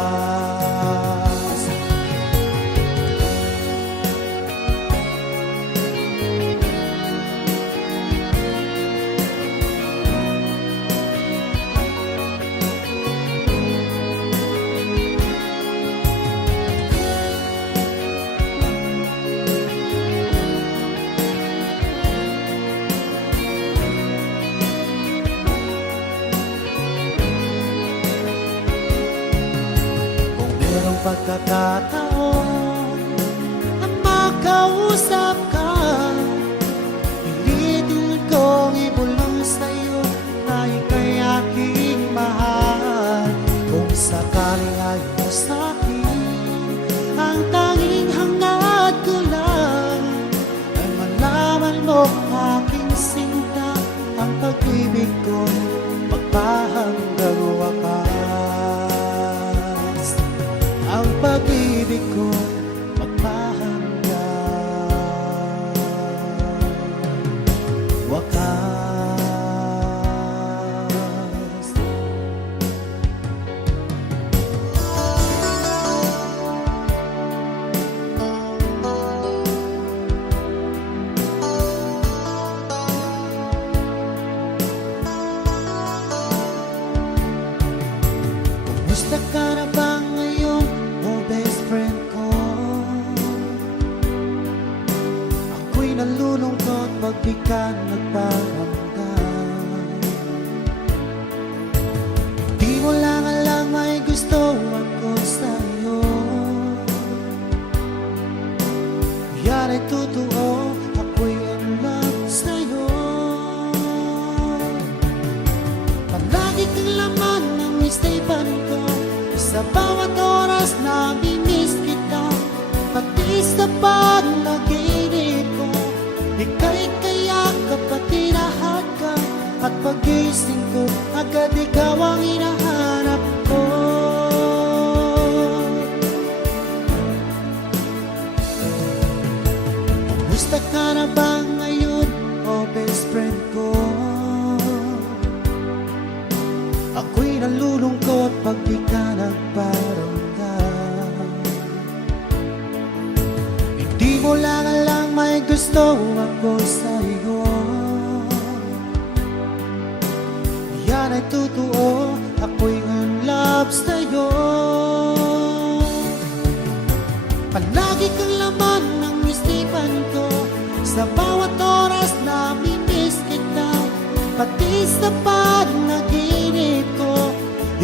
Pagkakataon na makausap ka, pilitin kong ibulong sa'yo na ika'y aking mahal. Kung sakaling ayaw mo sa'kin, ang tanging hangad ko lang ay malaman mo aking sinta, ang pag-ibig ko'y magpahanggang wakas. Ang pag-ibig ko magpahanggang wakas. Kumusta ka na ba ngayon, best friend ko? Ako'y nalulungkot pag di ka nagparamdam. Di mo lang alam may gusto ako sa'yo. Yan ay totoo, ako'y in love sa'yo. Palagi kang laman ng isipan ko, sa bawat oras namimiss kita, pati sa panaginip ko. Ika'y kayakap at tinahat ka, at pagising ko, agad ikaw ang hinahanap ko. Kumusta ka na ba ngayon, oh best friend ko? Ako'y nalulungkot pag di ka nagparamdam. Hindi mo lang alam may gusto ako sa'yo. Yan ay totoo, ako'y in love sa'yo. Palagi kang laman ng isipan ko, sa bawat oras namimiss kita, pati sa panaginip ko.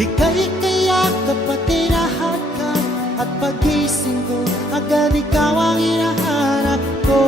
Ika'y kayakap at tinahat ka, at pagising ko, agad ikaw ang hinahanap ko.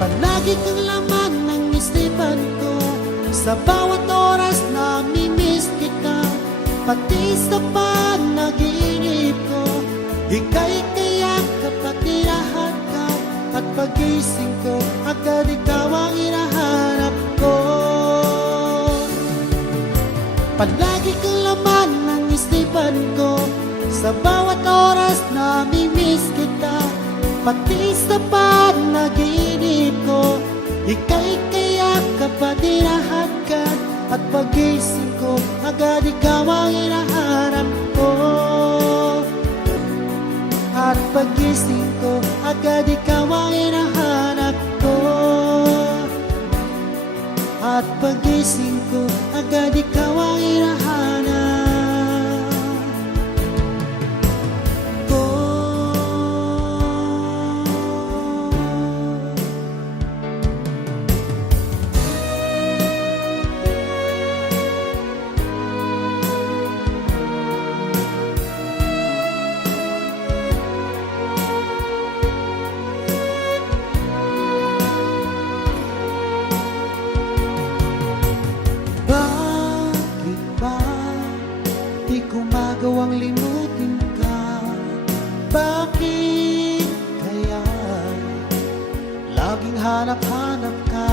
Palagi kang laman ng isipan ko, sa bawat oras namimiss kita, pati sa panaginip ko. Ika'y kayakap at tinahat ka, at pagising ko, agad ikaw ang hinahanap ko. Palagi kang laman ng isipan ko, sa bawat oras namimiss kita, pati sa panaginip ko. Ika'y kayakap at tinahat ka, at pagising ko, agad ikaw ang hinahanap ko. At pagising ko, agad ikaw ang hinahanap ko. At pagising ko, agad ikaw ang hinahanap ko. naghahanap-hanap ka.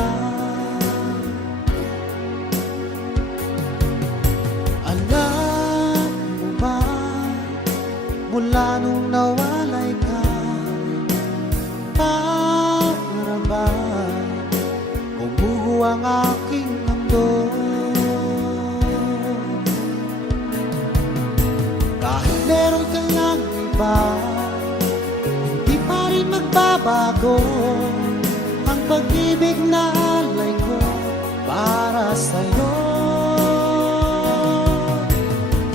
Alam mo ba, mula nung nawalay ka, para ba gumuho ang aking mundo? Kahit meron kang ng iba, hindi pa rin magbabago ang pag-ibig na alay ko para sa'yo.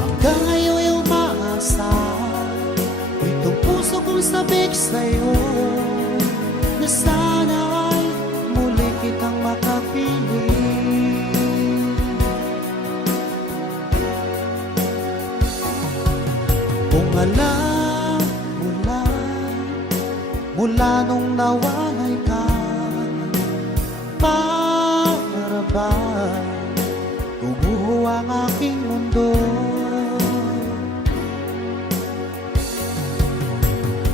Hanggang ngayon ay umaasa itong puso kong sabik sa'yo, na sana'y muli kitang makapiling. Kung alam mo lang, mula nung nawalay ka, para ba gumuho ang aking mundo?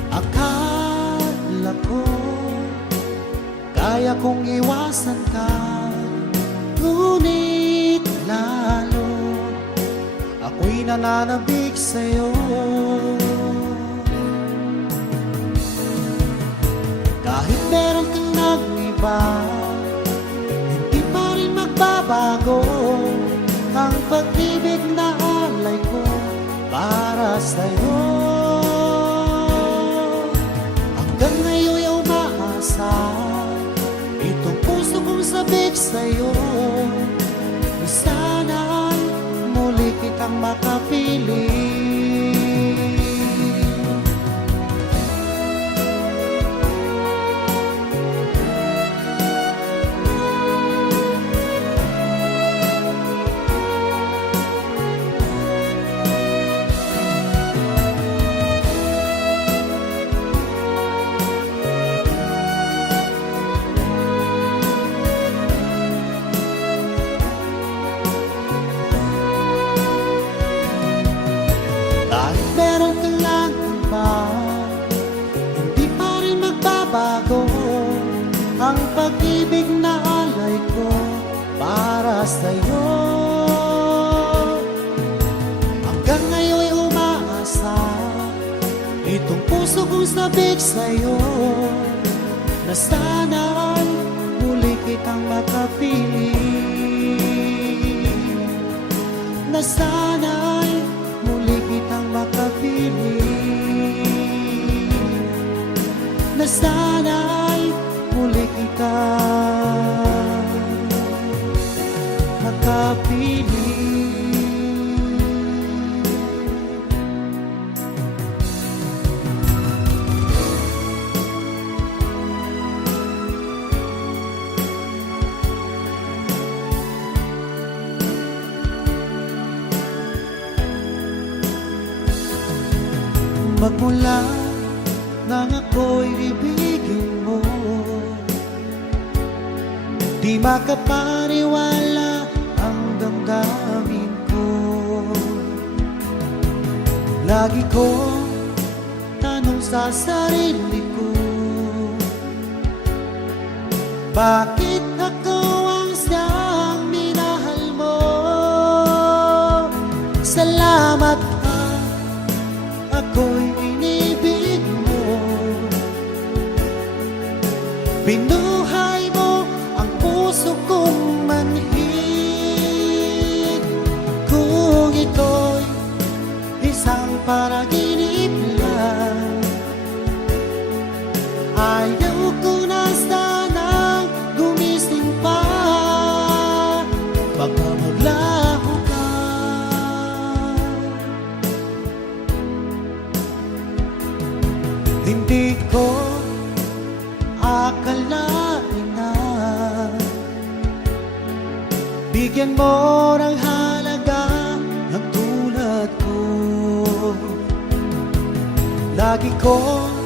Akala ko kaya kong iwasan ka, ngunit lalo ako'y nananabik sa'yo. Kahit meron kang nag-iba, hindi pa rin magbabago ang pag-ibig na alay ko para sa'yo. Hanggang ngayon ay umaasa itong puso kong sabik sa'yo, na sana'y muli kitang makapiling. Kahit meron kang lang iba, hindi pa rin magbabago ang pag-ibig na alay ko para sa'yo. Hanggang ngayon ay umaasa itong puso kong sabik sa'yo, na sana'y muli kitang makapiling. Na sana'y muli kitang makapiling. Na sana'y muli kitang makapiling. Magmula nang ako'y ibigin mo, di makapaniwala ang damdamin ko. Lagi kong tanong sa sarili ko, bakit ako ang siyang minahal mo? Salamat ako'y inibig mo, binuhay mo ang puso kong manhid. Kung ito'y isang panaginip lang, ayaw ko na sanang gumising pa. Baka maglaho ka. Hindi ko akalain na bigyan mo ng halaga ng tulad ko. Lagi kong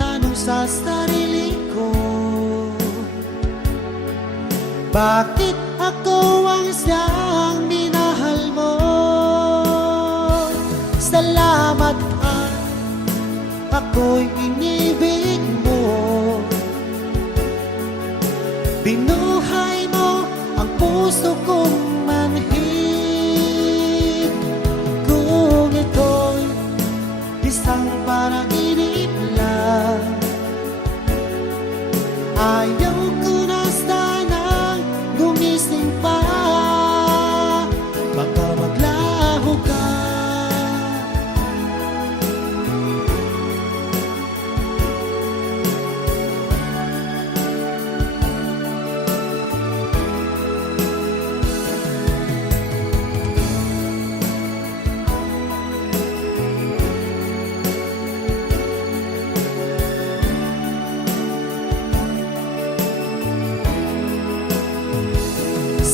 tanong sa sarili ko, bakit ako ang siyang minahal mo? Salamat ako'y inibig mo, puso kong manhid. Kung ito'y isang panaginip lang, ayaw ko na sanang gumising pa. Baka maglaho ka.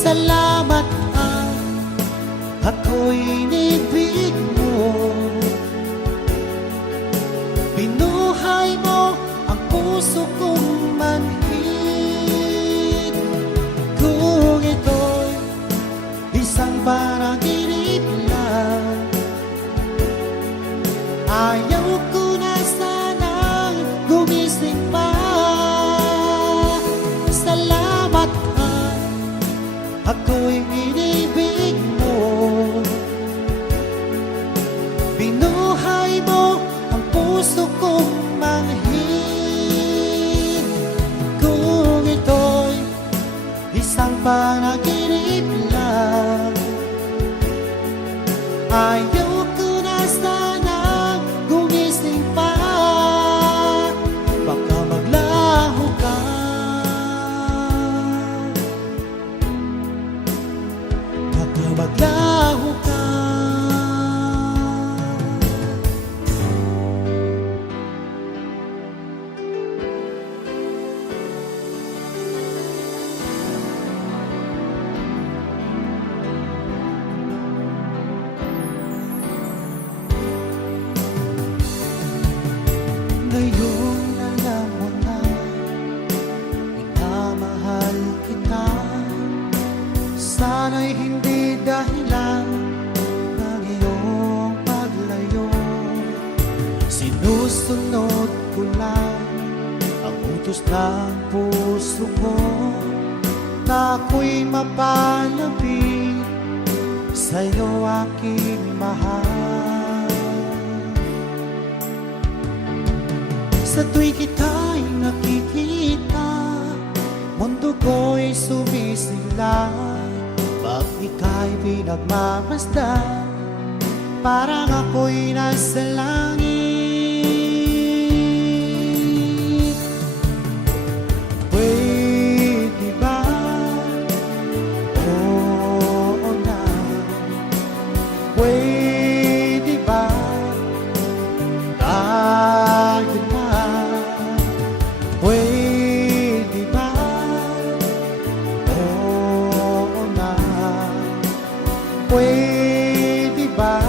Salamat ako'y inibig mo. Binuhay mo ang puso kong manhid. Kung ito'y isang panaginip lang, ayaw ko na sanang gumising pa. Salamat ako'y inibig mo. Binuhay mo ang puso kong manhid. Kung ito'y isang panaginip lang, ayaw ko na sanang gumising pa. Baka maglaho ka. Maglaho ka. Ngayon alam mo na minamahal kita. Sana'y hindi dahilan ng iyong paglayo. Sinusunod ko lang ang utos ng puso ko, na ako'y mapalapit sa'yo, aking mahal. Sa tuwing kita'y nakikita, mundo ko'y sumisigla. Pag ika'y pinagmamasdan, parang ako'y nasa langit. Pwede ba? Oo na. Pwede ba? Tayo na. Pwede ba? Pwede ba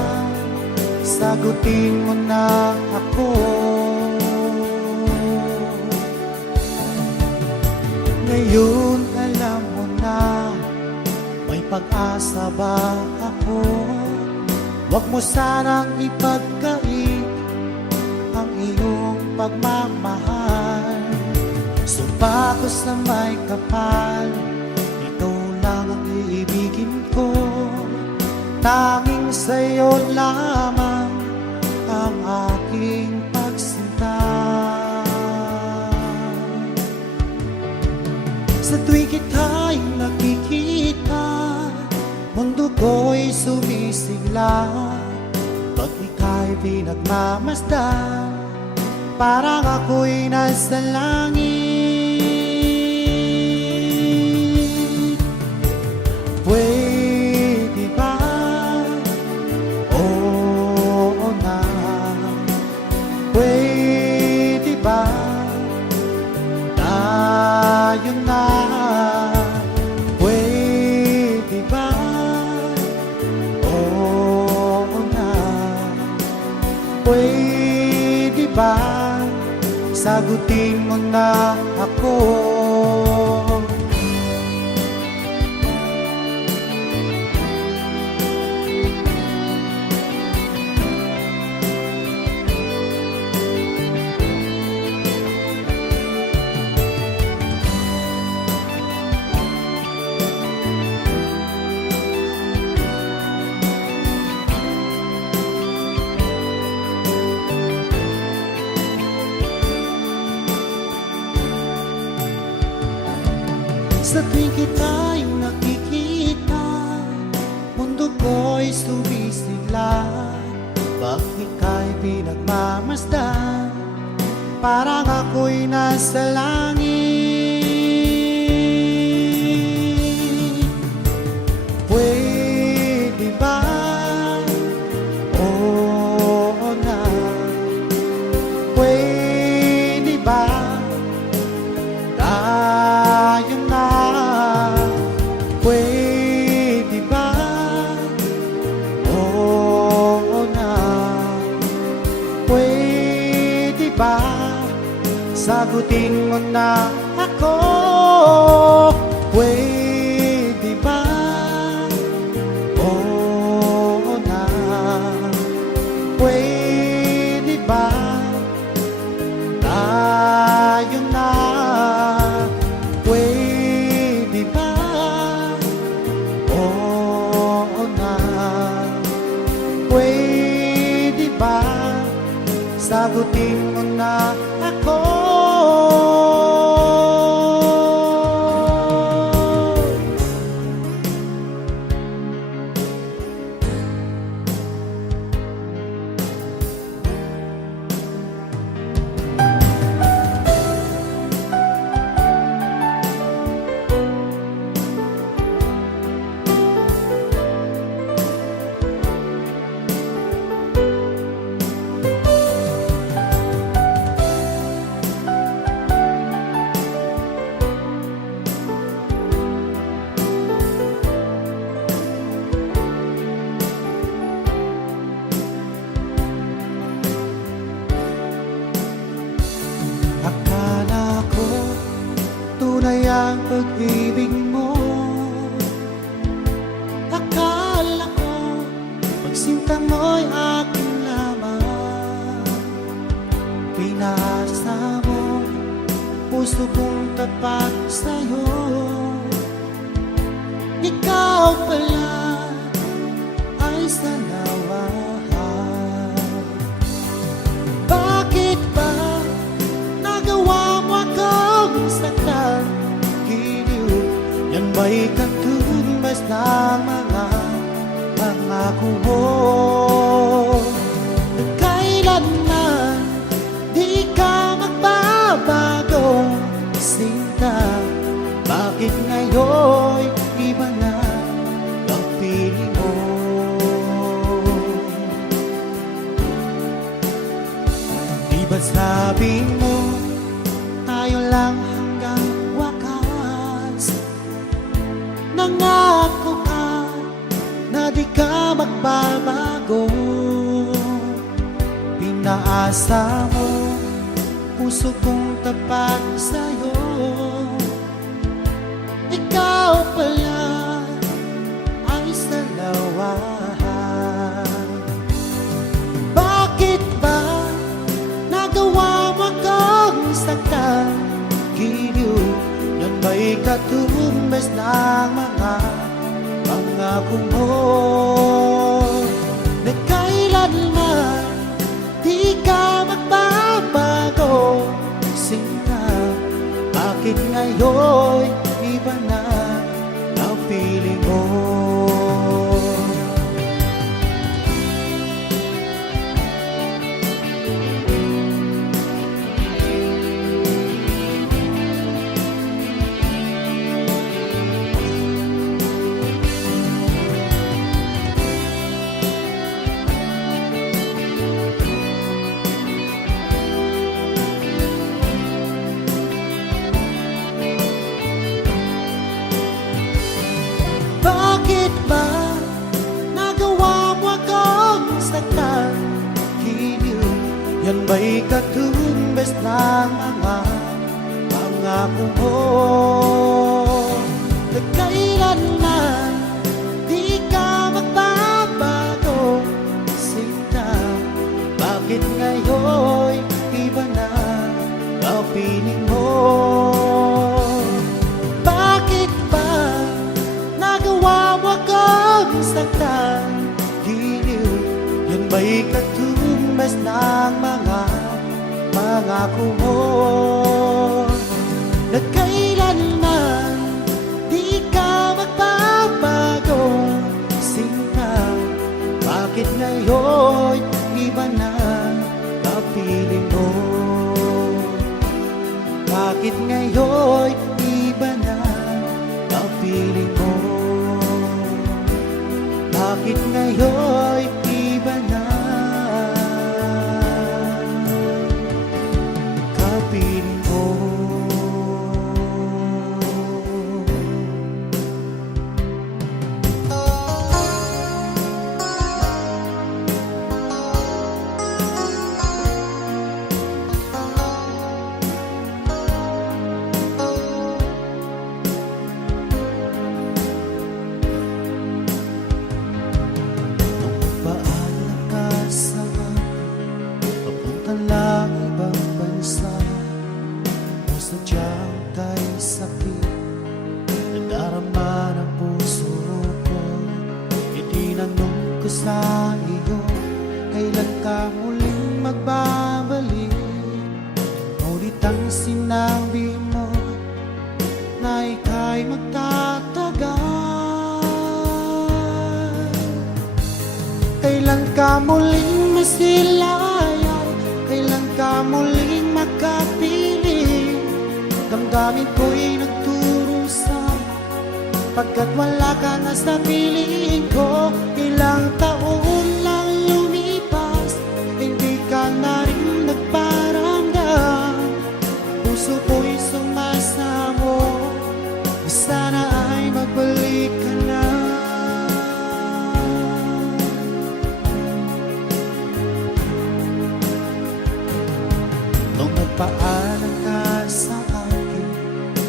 sagutin mo na ako? Ngayon alam mo na may pag-asa ba ako? Huwag mo sanang ipagkait ang iyong pagmamahal. Sumpa ko sa may kapal, ikaw lang ang iibigin ko. Tanging sa'yo lamang ang aking pagsinta. Sa tuwing kita'y nakikita, mundo ko'y sumisigla. Pag ika'y pinagmamasdan, parang ako'y nasa langit. Pwede ba? Oo na. Pwede ba? Tayo na. Pwede ba? Oo na. Pwede ba? Sagutin mo na ako. Sa tuwing kita'y nakikita, mundo ko'y sumisigla. Bakit ika'y pinagmamasdan, parang ako'y nasa langit. Pwede ba? Oo na. Pwede ba? Tayo na. Pwede ba? Oo na. Pwede ba? Sagutin mo na ako. Pwede ba? Oo na. Pwede ba? Tayo na. Pwede ba? Oo na. Pwede ba? Sagutin mo na ako. Akala ko tunay ang pag-ibig mo. Akala ko pagsinta mo'y akin lamang. Pinasa mo puso kong tapat sa'yo. Ikaw pala ay sanawahan. Bakit ba nagawa mo akong saktan? Giliw, yan ba'y katumbas ng mga pangako mo? Na kailanman di ka magbabago, sinta. Bakit ngayon iba na ang piling mo? Di ba sabi mo tayo lang hanggang wakas? Nangako ka na di ka magbabago. Pinaasa mo puso kong tapat sa'yo. Ikaw pala ay salawahan. Bakit ba nagawa mo akong saktan? Giliw, yan ba'y katumbas ng mga pangako mo? Na kailanman di ka magbabago, sinta. Bakit ngayon iba na ang piling mo? Bakit ba nagawa mo akong saktan? Giliw, yan ba'y katumbas ng mga pangako mo? Na kailanman di ka magbabago, sinta. Bakit ngayon iba na ang piling mo? Bakit ba nagawa mo akong saktan? Giliw, yan ba'y katumbas ng mga pangako mo? Na kailanman Bakit ngayon iba na ang piling mo? Bakit ngayon iba na kapiling mo? Paalam ka sa akin, papuntang lang ibang bansa. O sadyang kay sakit, nadarama ng puso ko. Itinanong ko sa iyo, kailan ka muling magbabalik? Ngunit ang sinabi mo na ika'y magtatagal. Kailan ka muling masilayan? Kailan ka muling makapiling? Damdamin ko'y nagturusa, pagkat wala ka na sa piling ko. Ilang taon lang lumipas, hindi ka na rin nagparamdam. Puso ko'y sumasamo, sana ay magbalik ka na. Paalam ka sa akin,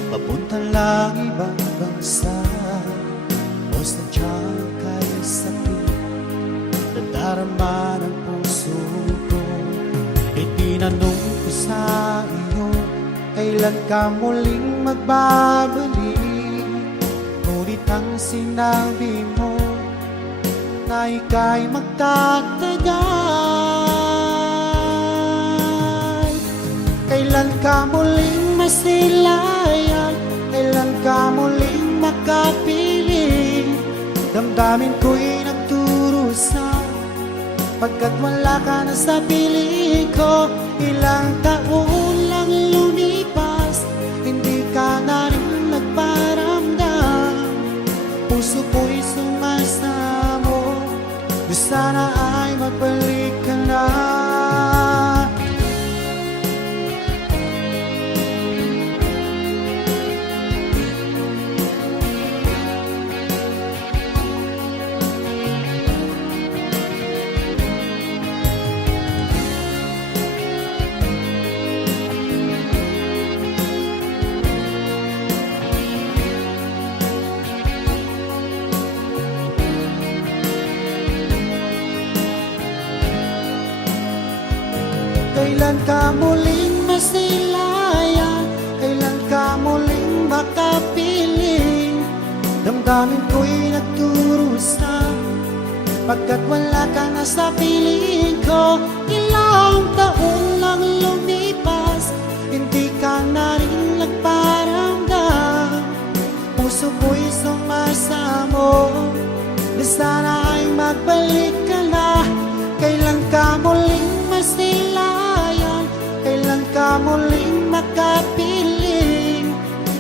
papunta lang ibang bansa. O sadyang kay sakit, nadarama ng puso ko. Itinanong ko sa iyo, kailan ka muling magbabalik? Ngunit ang sinabi mo na ika'y magtatagal. Kailan ka muling masilayan? Kailan ka muling makapiling? Damdamin ko'y nagturusa, pagkat wala ka na sa piling ko. Ilang taon lang lumipas, hindi ka na rin nagparamdam. Puso ko'y sumasamo, sana ay magbalik ka na. Kailan ka muling masilayan? Kailan ka muling makapiling? Damdamin ko'y nagturusa, pagkat wala ka na sa piling ko. Ilang taon lang lumipas, hindi ka na rin nagparamdam. Puso ko'y sumasamo, sana ay magbalik ka na. Kailan ka muling masilayan? Kailan ka muling makapiling?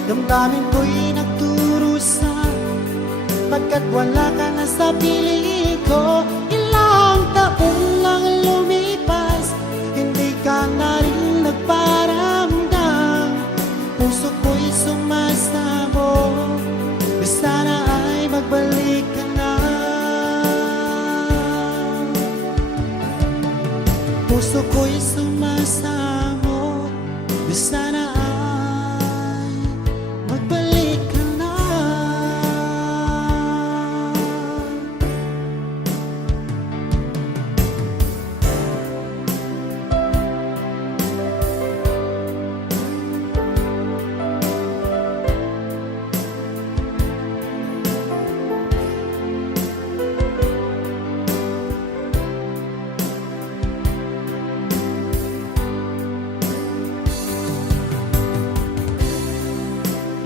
Damdamin ko'y nagturusa, pagkat wala ka na sa piling ko. Ilang taon lang lumipas, hindi ka na rin nagparamdam. Puso ko'y sumasamo, sana ay magbalik ka na. Puso ko'y sumasamo, sana ay magbalik ka na.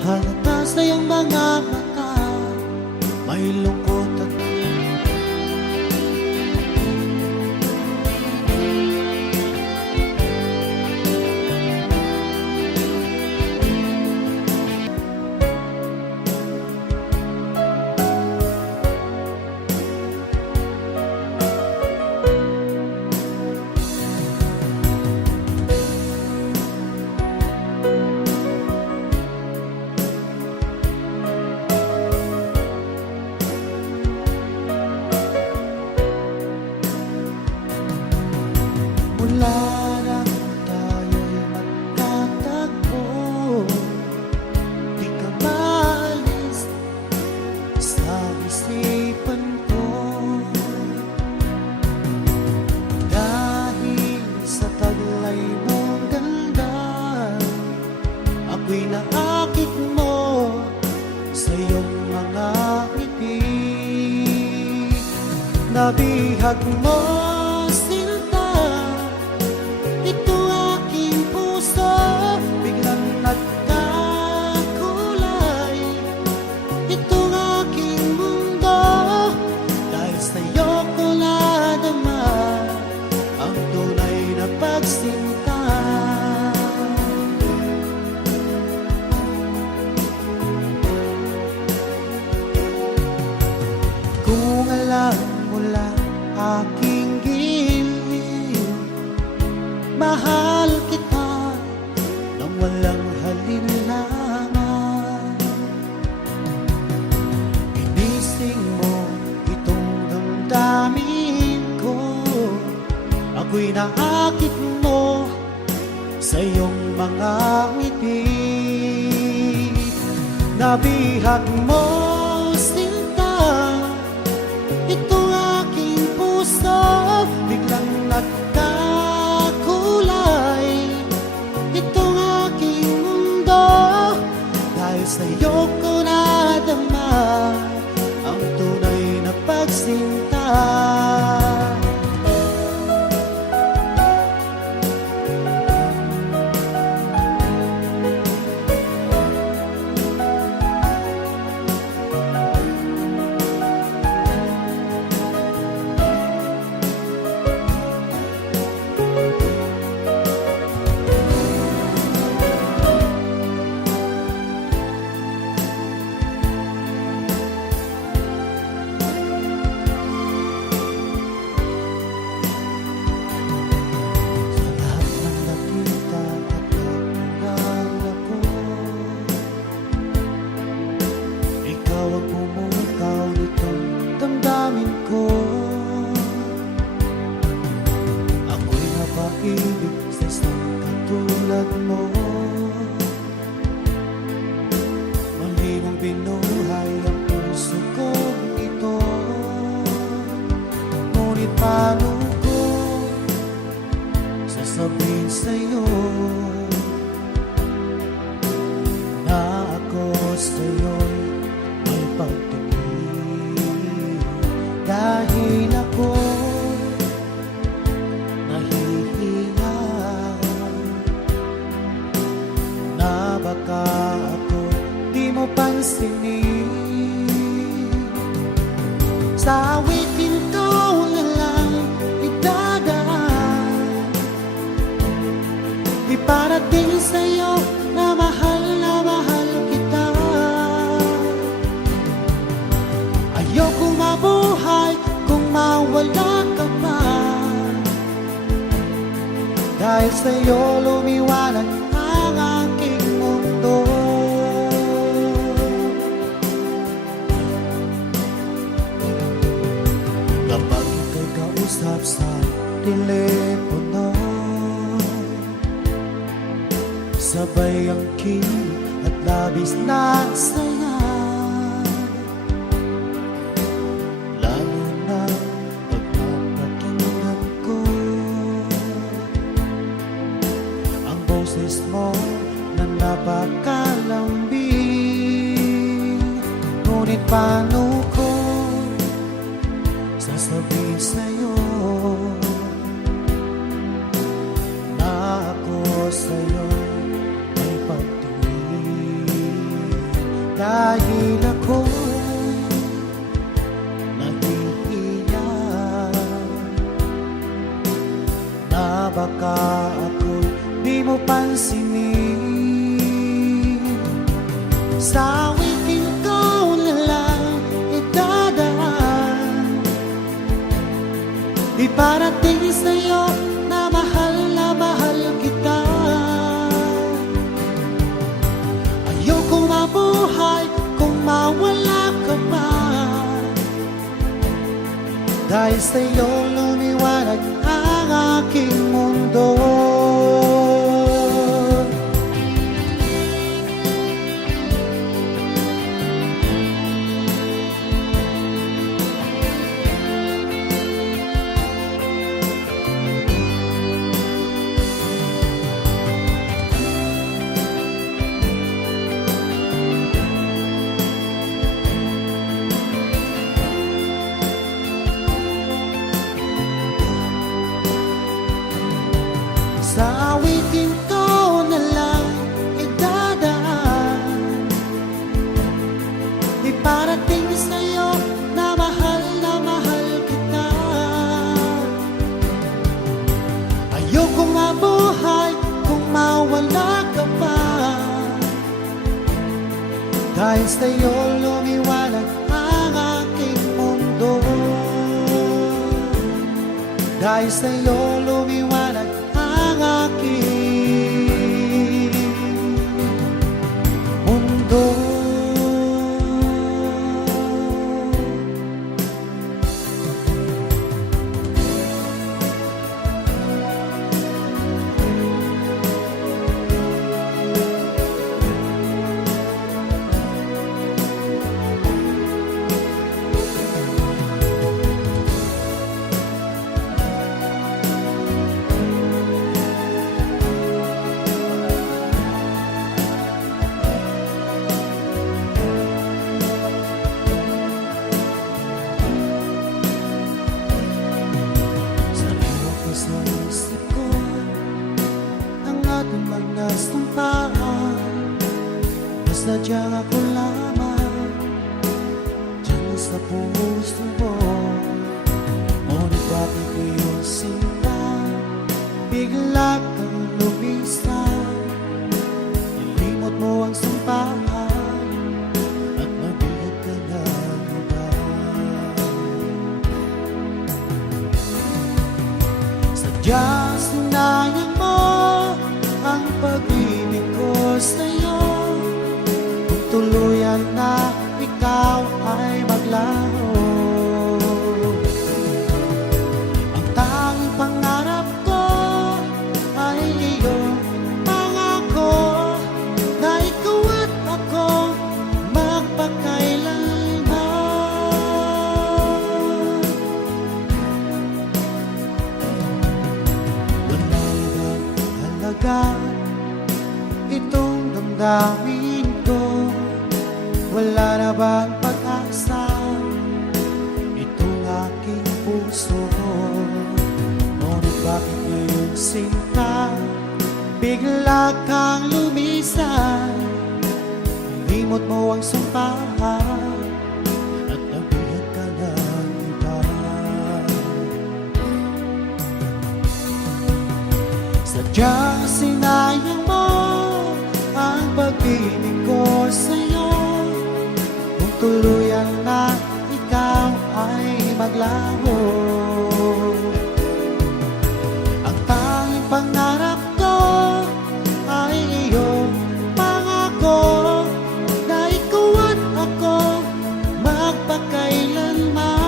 Halata sa iyong mga mata, may lungkot at bihag mo, sinta, ito aking puso, biglang nagkakulay. Ito aking mundo, dahil sa'yo ko nadama ang tunay na pagsinta. Kung alam mo lang aking giliw, mahal kita nang walang halinlangan. Ginising mo itong damdamin ko, ako'y naakit mo sa iyong mga ngiti. Nabihag mo, sinta, ito aking puso, biglang nagkakulay. Ito aking mundo, dahil sa'yo ko nadama ang tunay na pagsinta. Damdamin ko, ako'y napaibig sa isang katulad mo. Mali mong binuhay ang puso kong ito, ngunit paano ko sasabihin sa'yo na ako sa'yo'y may pagtingin? Dahil ako nahihiya na baka ako di mo pansinin. Sa awitin ko na lang idadaan, iparating sa'yo na mahal kita. Ayokong mabuhay kung mawala ka pa, dahil sa'yo lumiwanag ang aking mundo. Kapag ika'y kausap sa telepono, sabay ang kilig at labis na saya. Lalo na pag napakinggan ko ang boses mo na napakalambing. Ngunit paano ko sasabihin sa'yo na ako sa'yo may pagtingin? Dahil ako nahihiya na baka ako di mo pansinin. Sa awitin ko na lang idadaan, iparating sa'yo na mahal kita. Ayokong mabuhay kung mawala ka pa, dahil sa'yo lumiwanag ang aking mundo. sa'yo lumiwanag ang aking mundo. Dahil sa'yo lumiwanag ang aking mundo. Sa isip ko ang ating magnasampaan, nasadyang ako lamang dyan sa puso mo. Ngunit bakit iyong sinta bigla kang lumisan? Nilimot mo ang sampahan at nabihag ka ng iba. Sadyang sinayang mo ang pag-ibig ko sa'yo, kung tuluyan na ikaw ay maglaho. Ang tanging pangarap ko ay iyong pangako na ikaw at ako magpakailanman. Wala ibang halaga itong damdamin ko, wala na bang pag-asa itong aking puso? Ngunit bakit ngayon sinta bigla kang lumisan? Limot mo ang sampahan at nabihag ka ng iba. Sadyang sinayang mo ang pag-ibig ko sa'yo, kung tuluyan na ikaw ay maglaho. Ang tanging pangarap ko ay iyong pangako na ikaw at ako magpakailanman.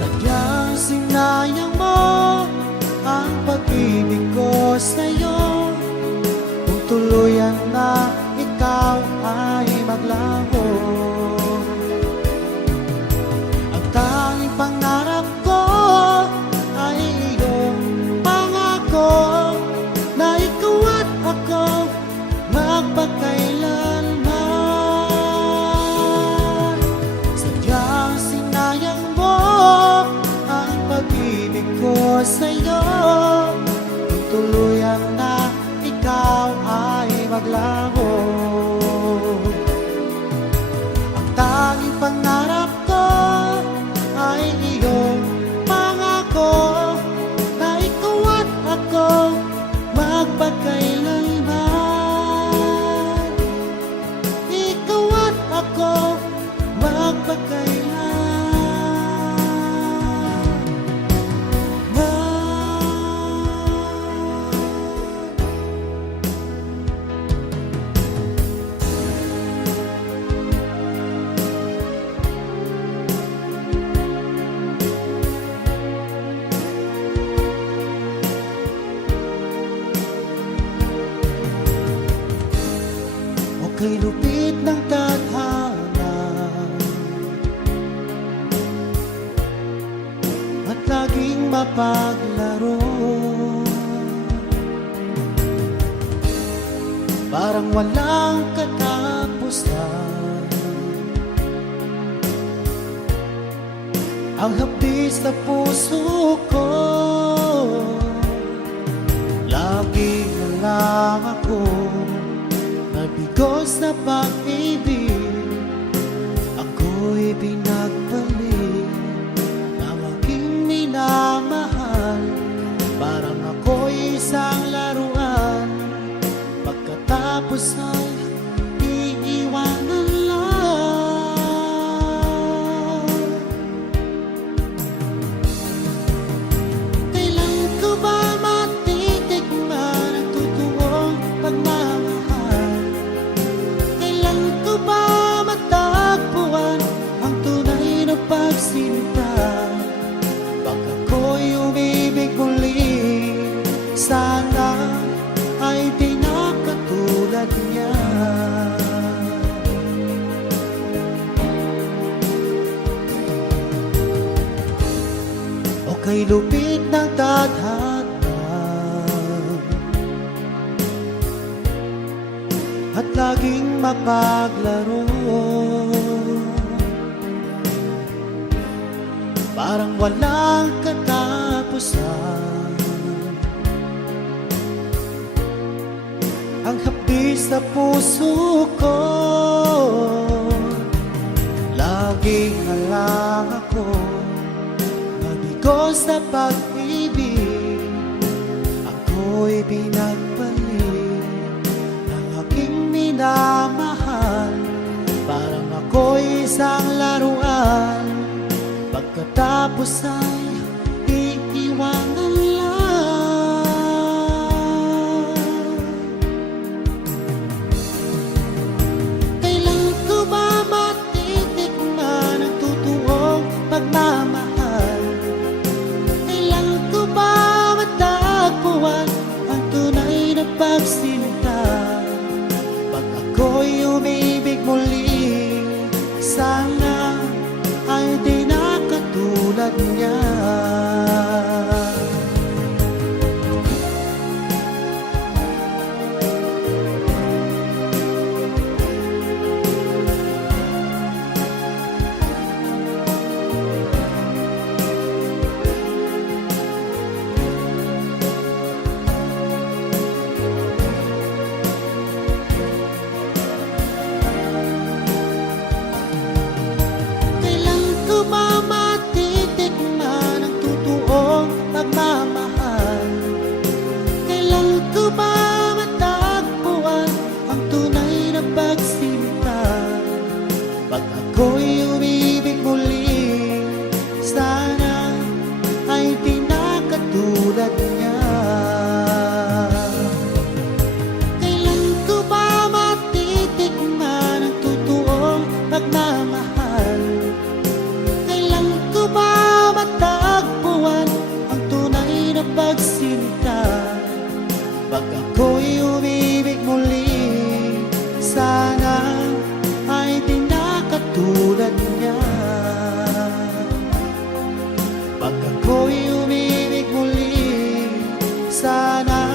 Sadyang sinayang mo ang pag-ibig ko sa'yo, kung tuluyan na ikaw ay maglaho. Ang tanging pangarap ko ay iyong pangako na ikaw at ako magpakailanman. Sadyang sinayang mo ang pag-ibig ko sa'yo, kung tuluyan na ikaw ay maglaho. Ang tanging pangarap ko ay iyong pangako na ikaw at ako magpakailanman. Ikaw at ako magpakailanman. Kay lupit ng tadhana at laging mapaglaro, parang walang katapusan ang hapdi sa puso ko. Lagi na lang ako nabigo sa pag-ibig. Ako'y pinagpalit ng aking minamahal. Parang ako'y isang laruan, pagkatapos ay iiwanan lang. Kailan ko ba matitikman ang totoong pagmamahal? Kailan ko ba matagpuan ang tunay na pagsinta? Pag ako'y umibig muli, sana ay di na katulad niya. O kay lupit ng tadhana at laging mapaglaro, parang walang katapusan ang hapdi sa puso ko. Lagi na lang ako nabigo sa pag-ibig. Ako'y pinagpalit ng aking minamahal. Parang ako'y isang laruan, pagkatapos ay iiwanan lang. Kailan ko ba matitikman ang totoong pagmamahal? Kailan ko ba matagpuan ang tunay na pagsinta? Pag ako'y umibig muli, sana ay di na katulad niya. Kailan ko ba matitikman ang totoong pagmamahal? Kailan ko ba matagpuan ang tunay na pagsinta? Pag ako'y umibig muli, sana ay di na katulad niya. Kailan ko ba matitikman ang totoong pagmamahal? Kailan ko ba matagpuan ang tunay na pagsinta? Pag ako'y umibig muli, sana ay di na katulad niya. Pag ako'y umibig muli, sana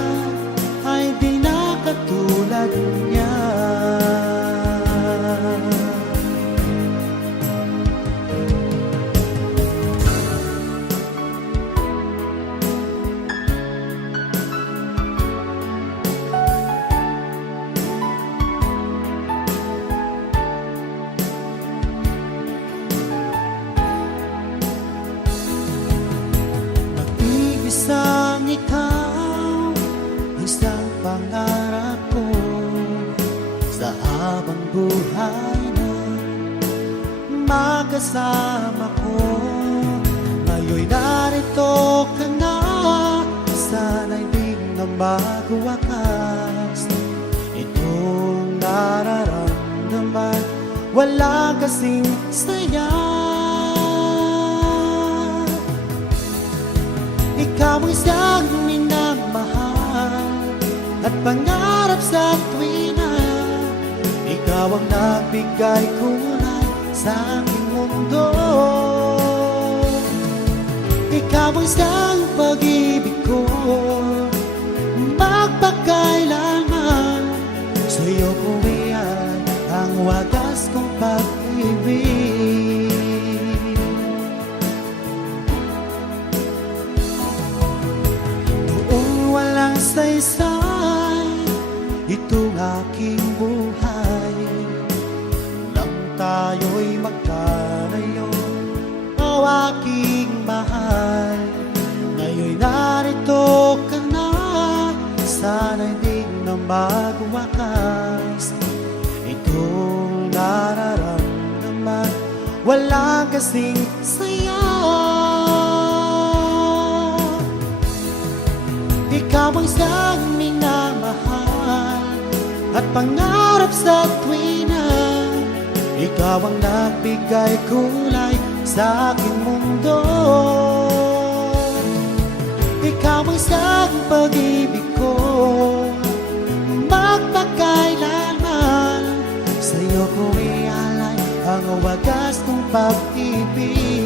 ay di na katulad niya. Mag-iisang ikaw, isang pangarap ko sa habang buhay na magkasama ko. Ngayon'y narito ka na, sana'y di na magwakas. Itong nararamdaman, wala kasing saya. Ikaw ang siyang minamahal at pangarap sa tuwina. Ikaw ang nagbigay kulay sa aking mundo. Ikaw ang siyang pag-ibig ko, magpakailanman. Sa'yo ko iyan ang wagas kong pag-ibig. aking buhay. Nang tayo'y magkalayo, o aking mahal, ngayon'y narito ka na. Sana'y di na magwakas itong nararamdaman, walang kasing saya. Ikaw ang siyang minamahal at pangarap sa tuwina. Ikaw ang nagbigay kulay sa aking mundo. Ikaw ang siyang pag-ibig ko, magpakailanman. Sa'yo ko ialay ang wagas ng pag-ibig.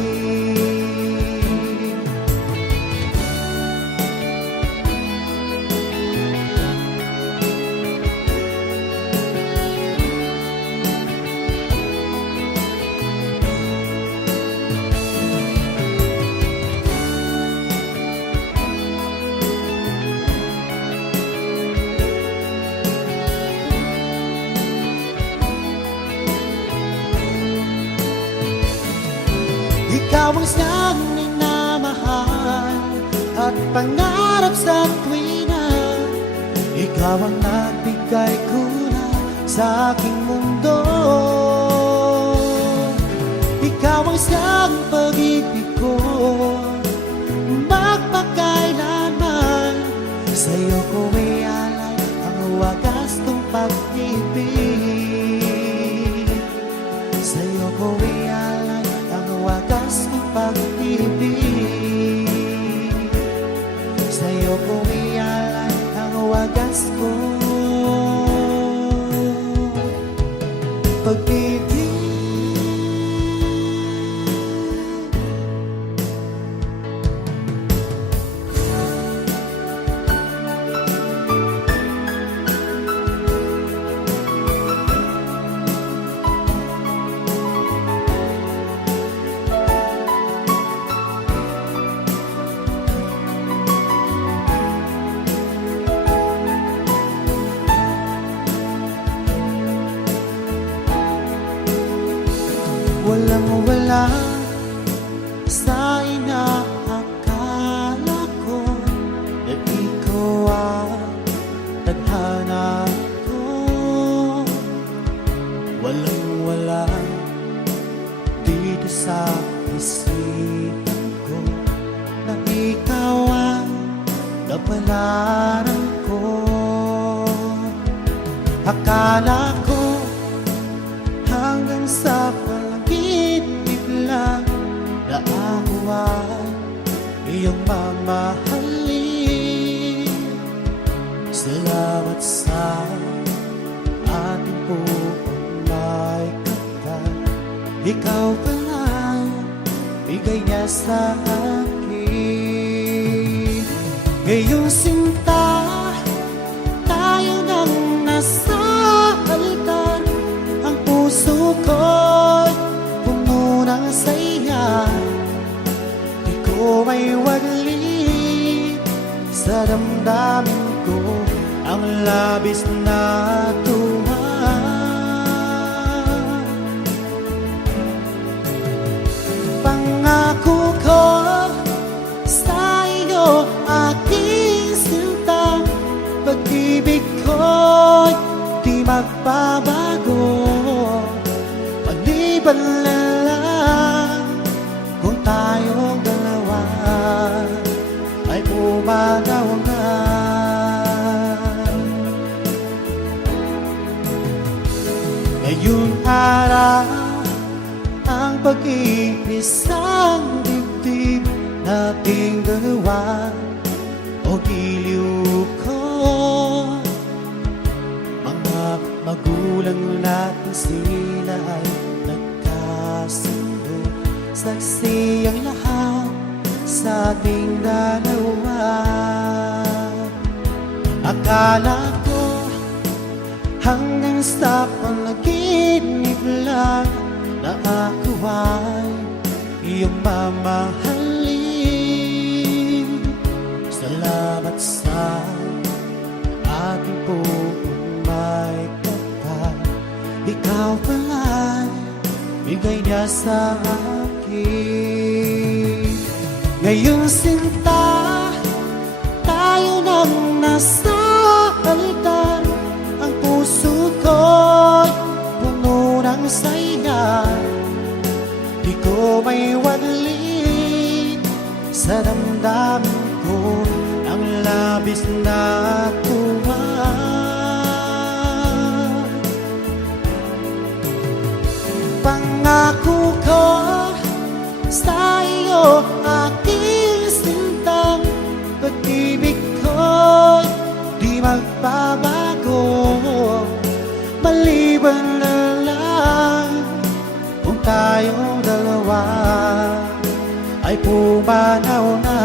Ikaw ang siyang minamahal at pangarap sa tuwina. Ikaw ang nagbigay kulay sa aking mundo. Ikaw ang siyang pag-ibig ko, magpakailanman. Sa'yo ko ialay ang wagas ng pag-ibig. Sa'yo ko ialay ang wagas ng pag-ibig. Sa'yo ko ialay ang wagas ko pag-ibig. Walang-wala sa inaakala ko na ikaw ang tadhana ko. Walang-wala dito sa isipan ko na ikaw ang kapalaran ko. Akala ko hanggang sa palagitik lang na ako ay iyong mamahalin. Salamat sa ating buong may kapal. Ikaw pala bigay niya sa akin. Ngayong sinta tayo nang nasa altar. Ang puso ko'y puno ng saya. Di ko may wali sa damdamin ko ang labis na tuwa. Pangako ko sa iyo aking sinta, pag-ibig ko'y di magbabago. Maliban na lang kung tayong dalawa ay umagawangan. Ngayong araw ang pag-ibig ang dibdib nating dalawa. O giliw ko, mga magulang natin sila ay nagkasundo. Saksi ang lahat sa ating dalawa. Akala ko hanggang sa panaginip lang na ako ay iyong mamahalin. Salamat sa ating buong may ikaw pala'y bigay niya sa akin. Ngayong sinta, tayo nang nasa altar. Ang puso ko'y puno ng saya. Di ko may wadlin sa damdamin ko ang labis na tuwa. Pangako ko sa iyo, aking sintang, pag-ibig ko'y di magbabago. Maliban na lang kung tayong dalawa ay pumanaw na.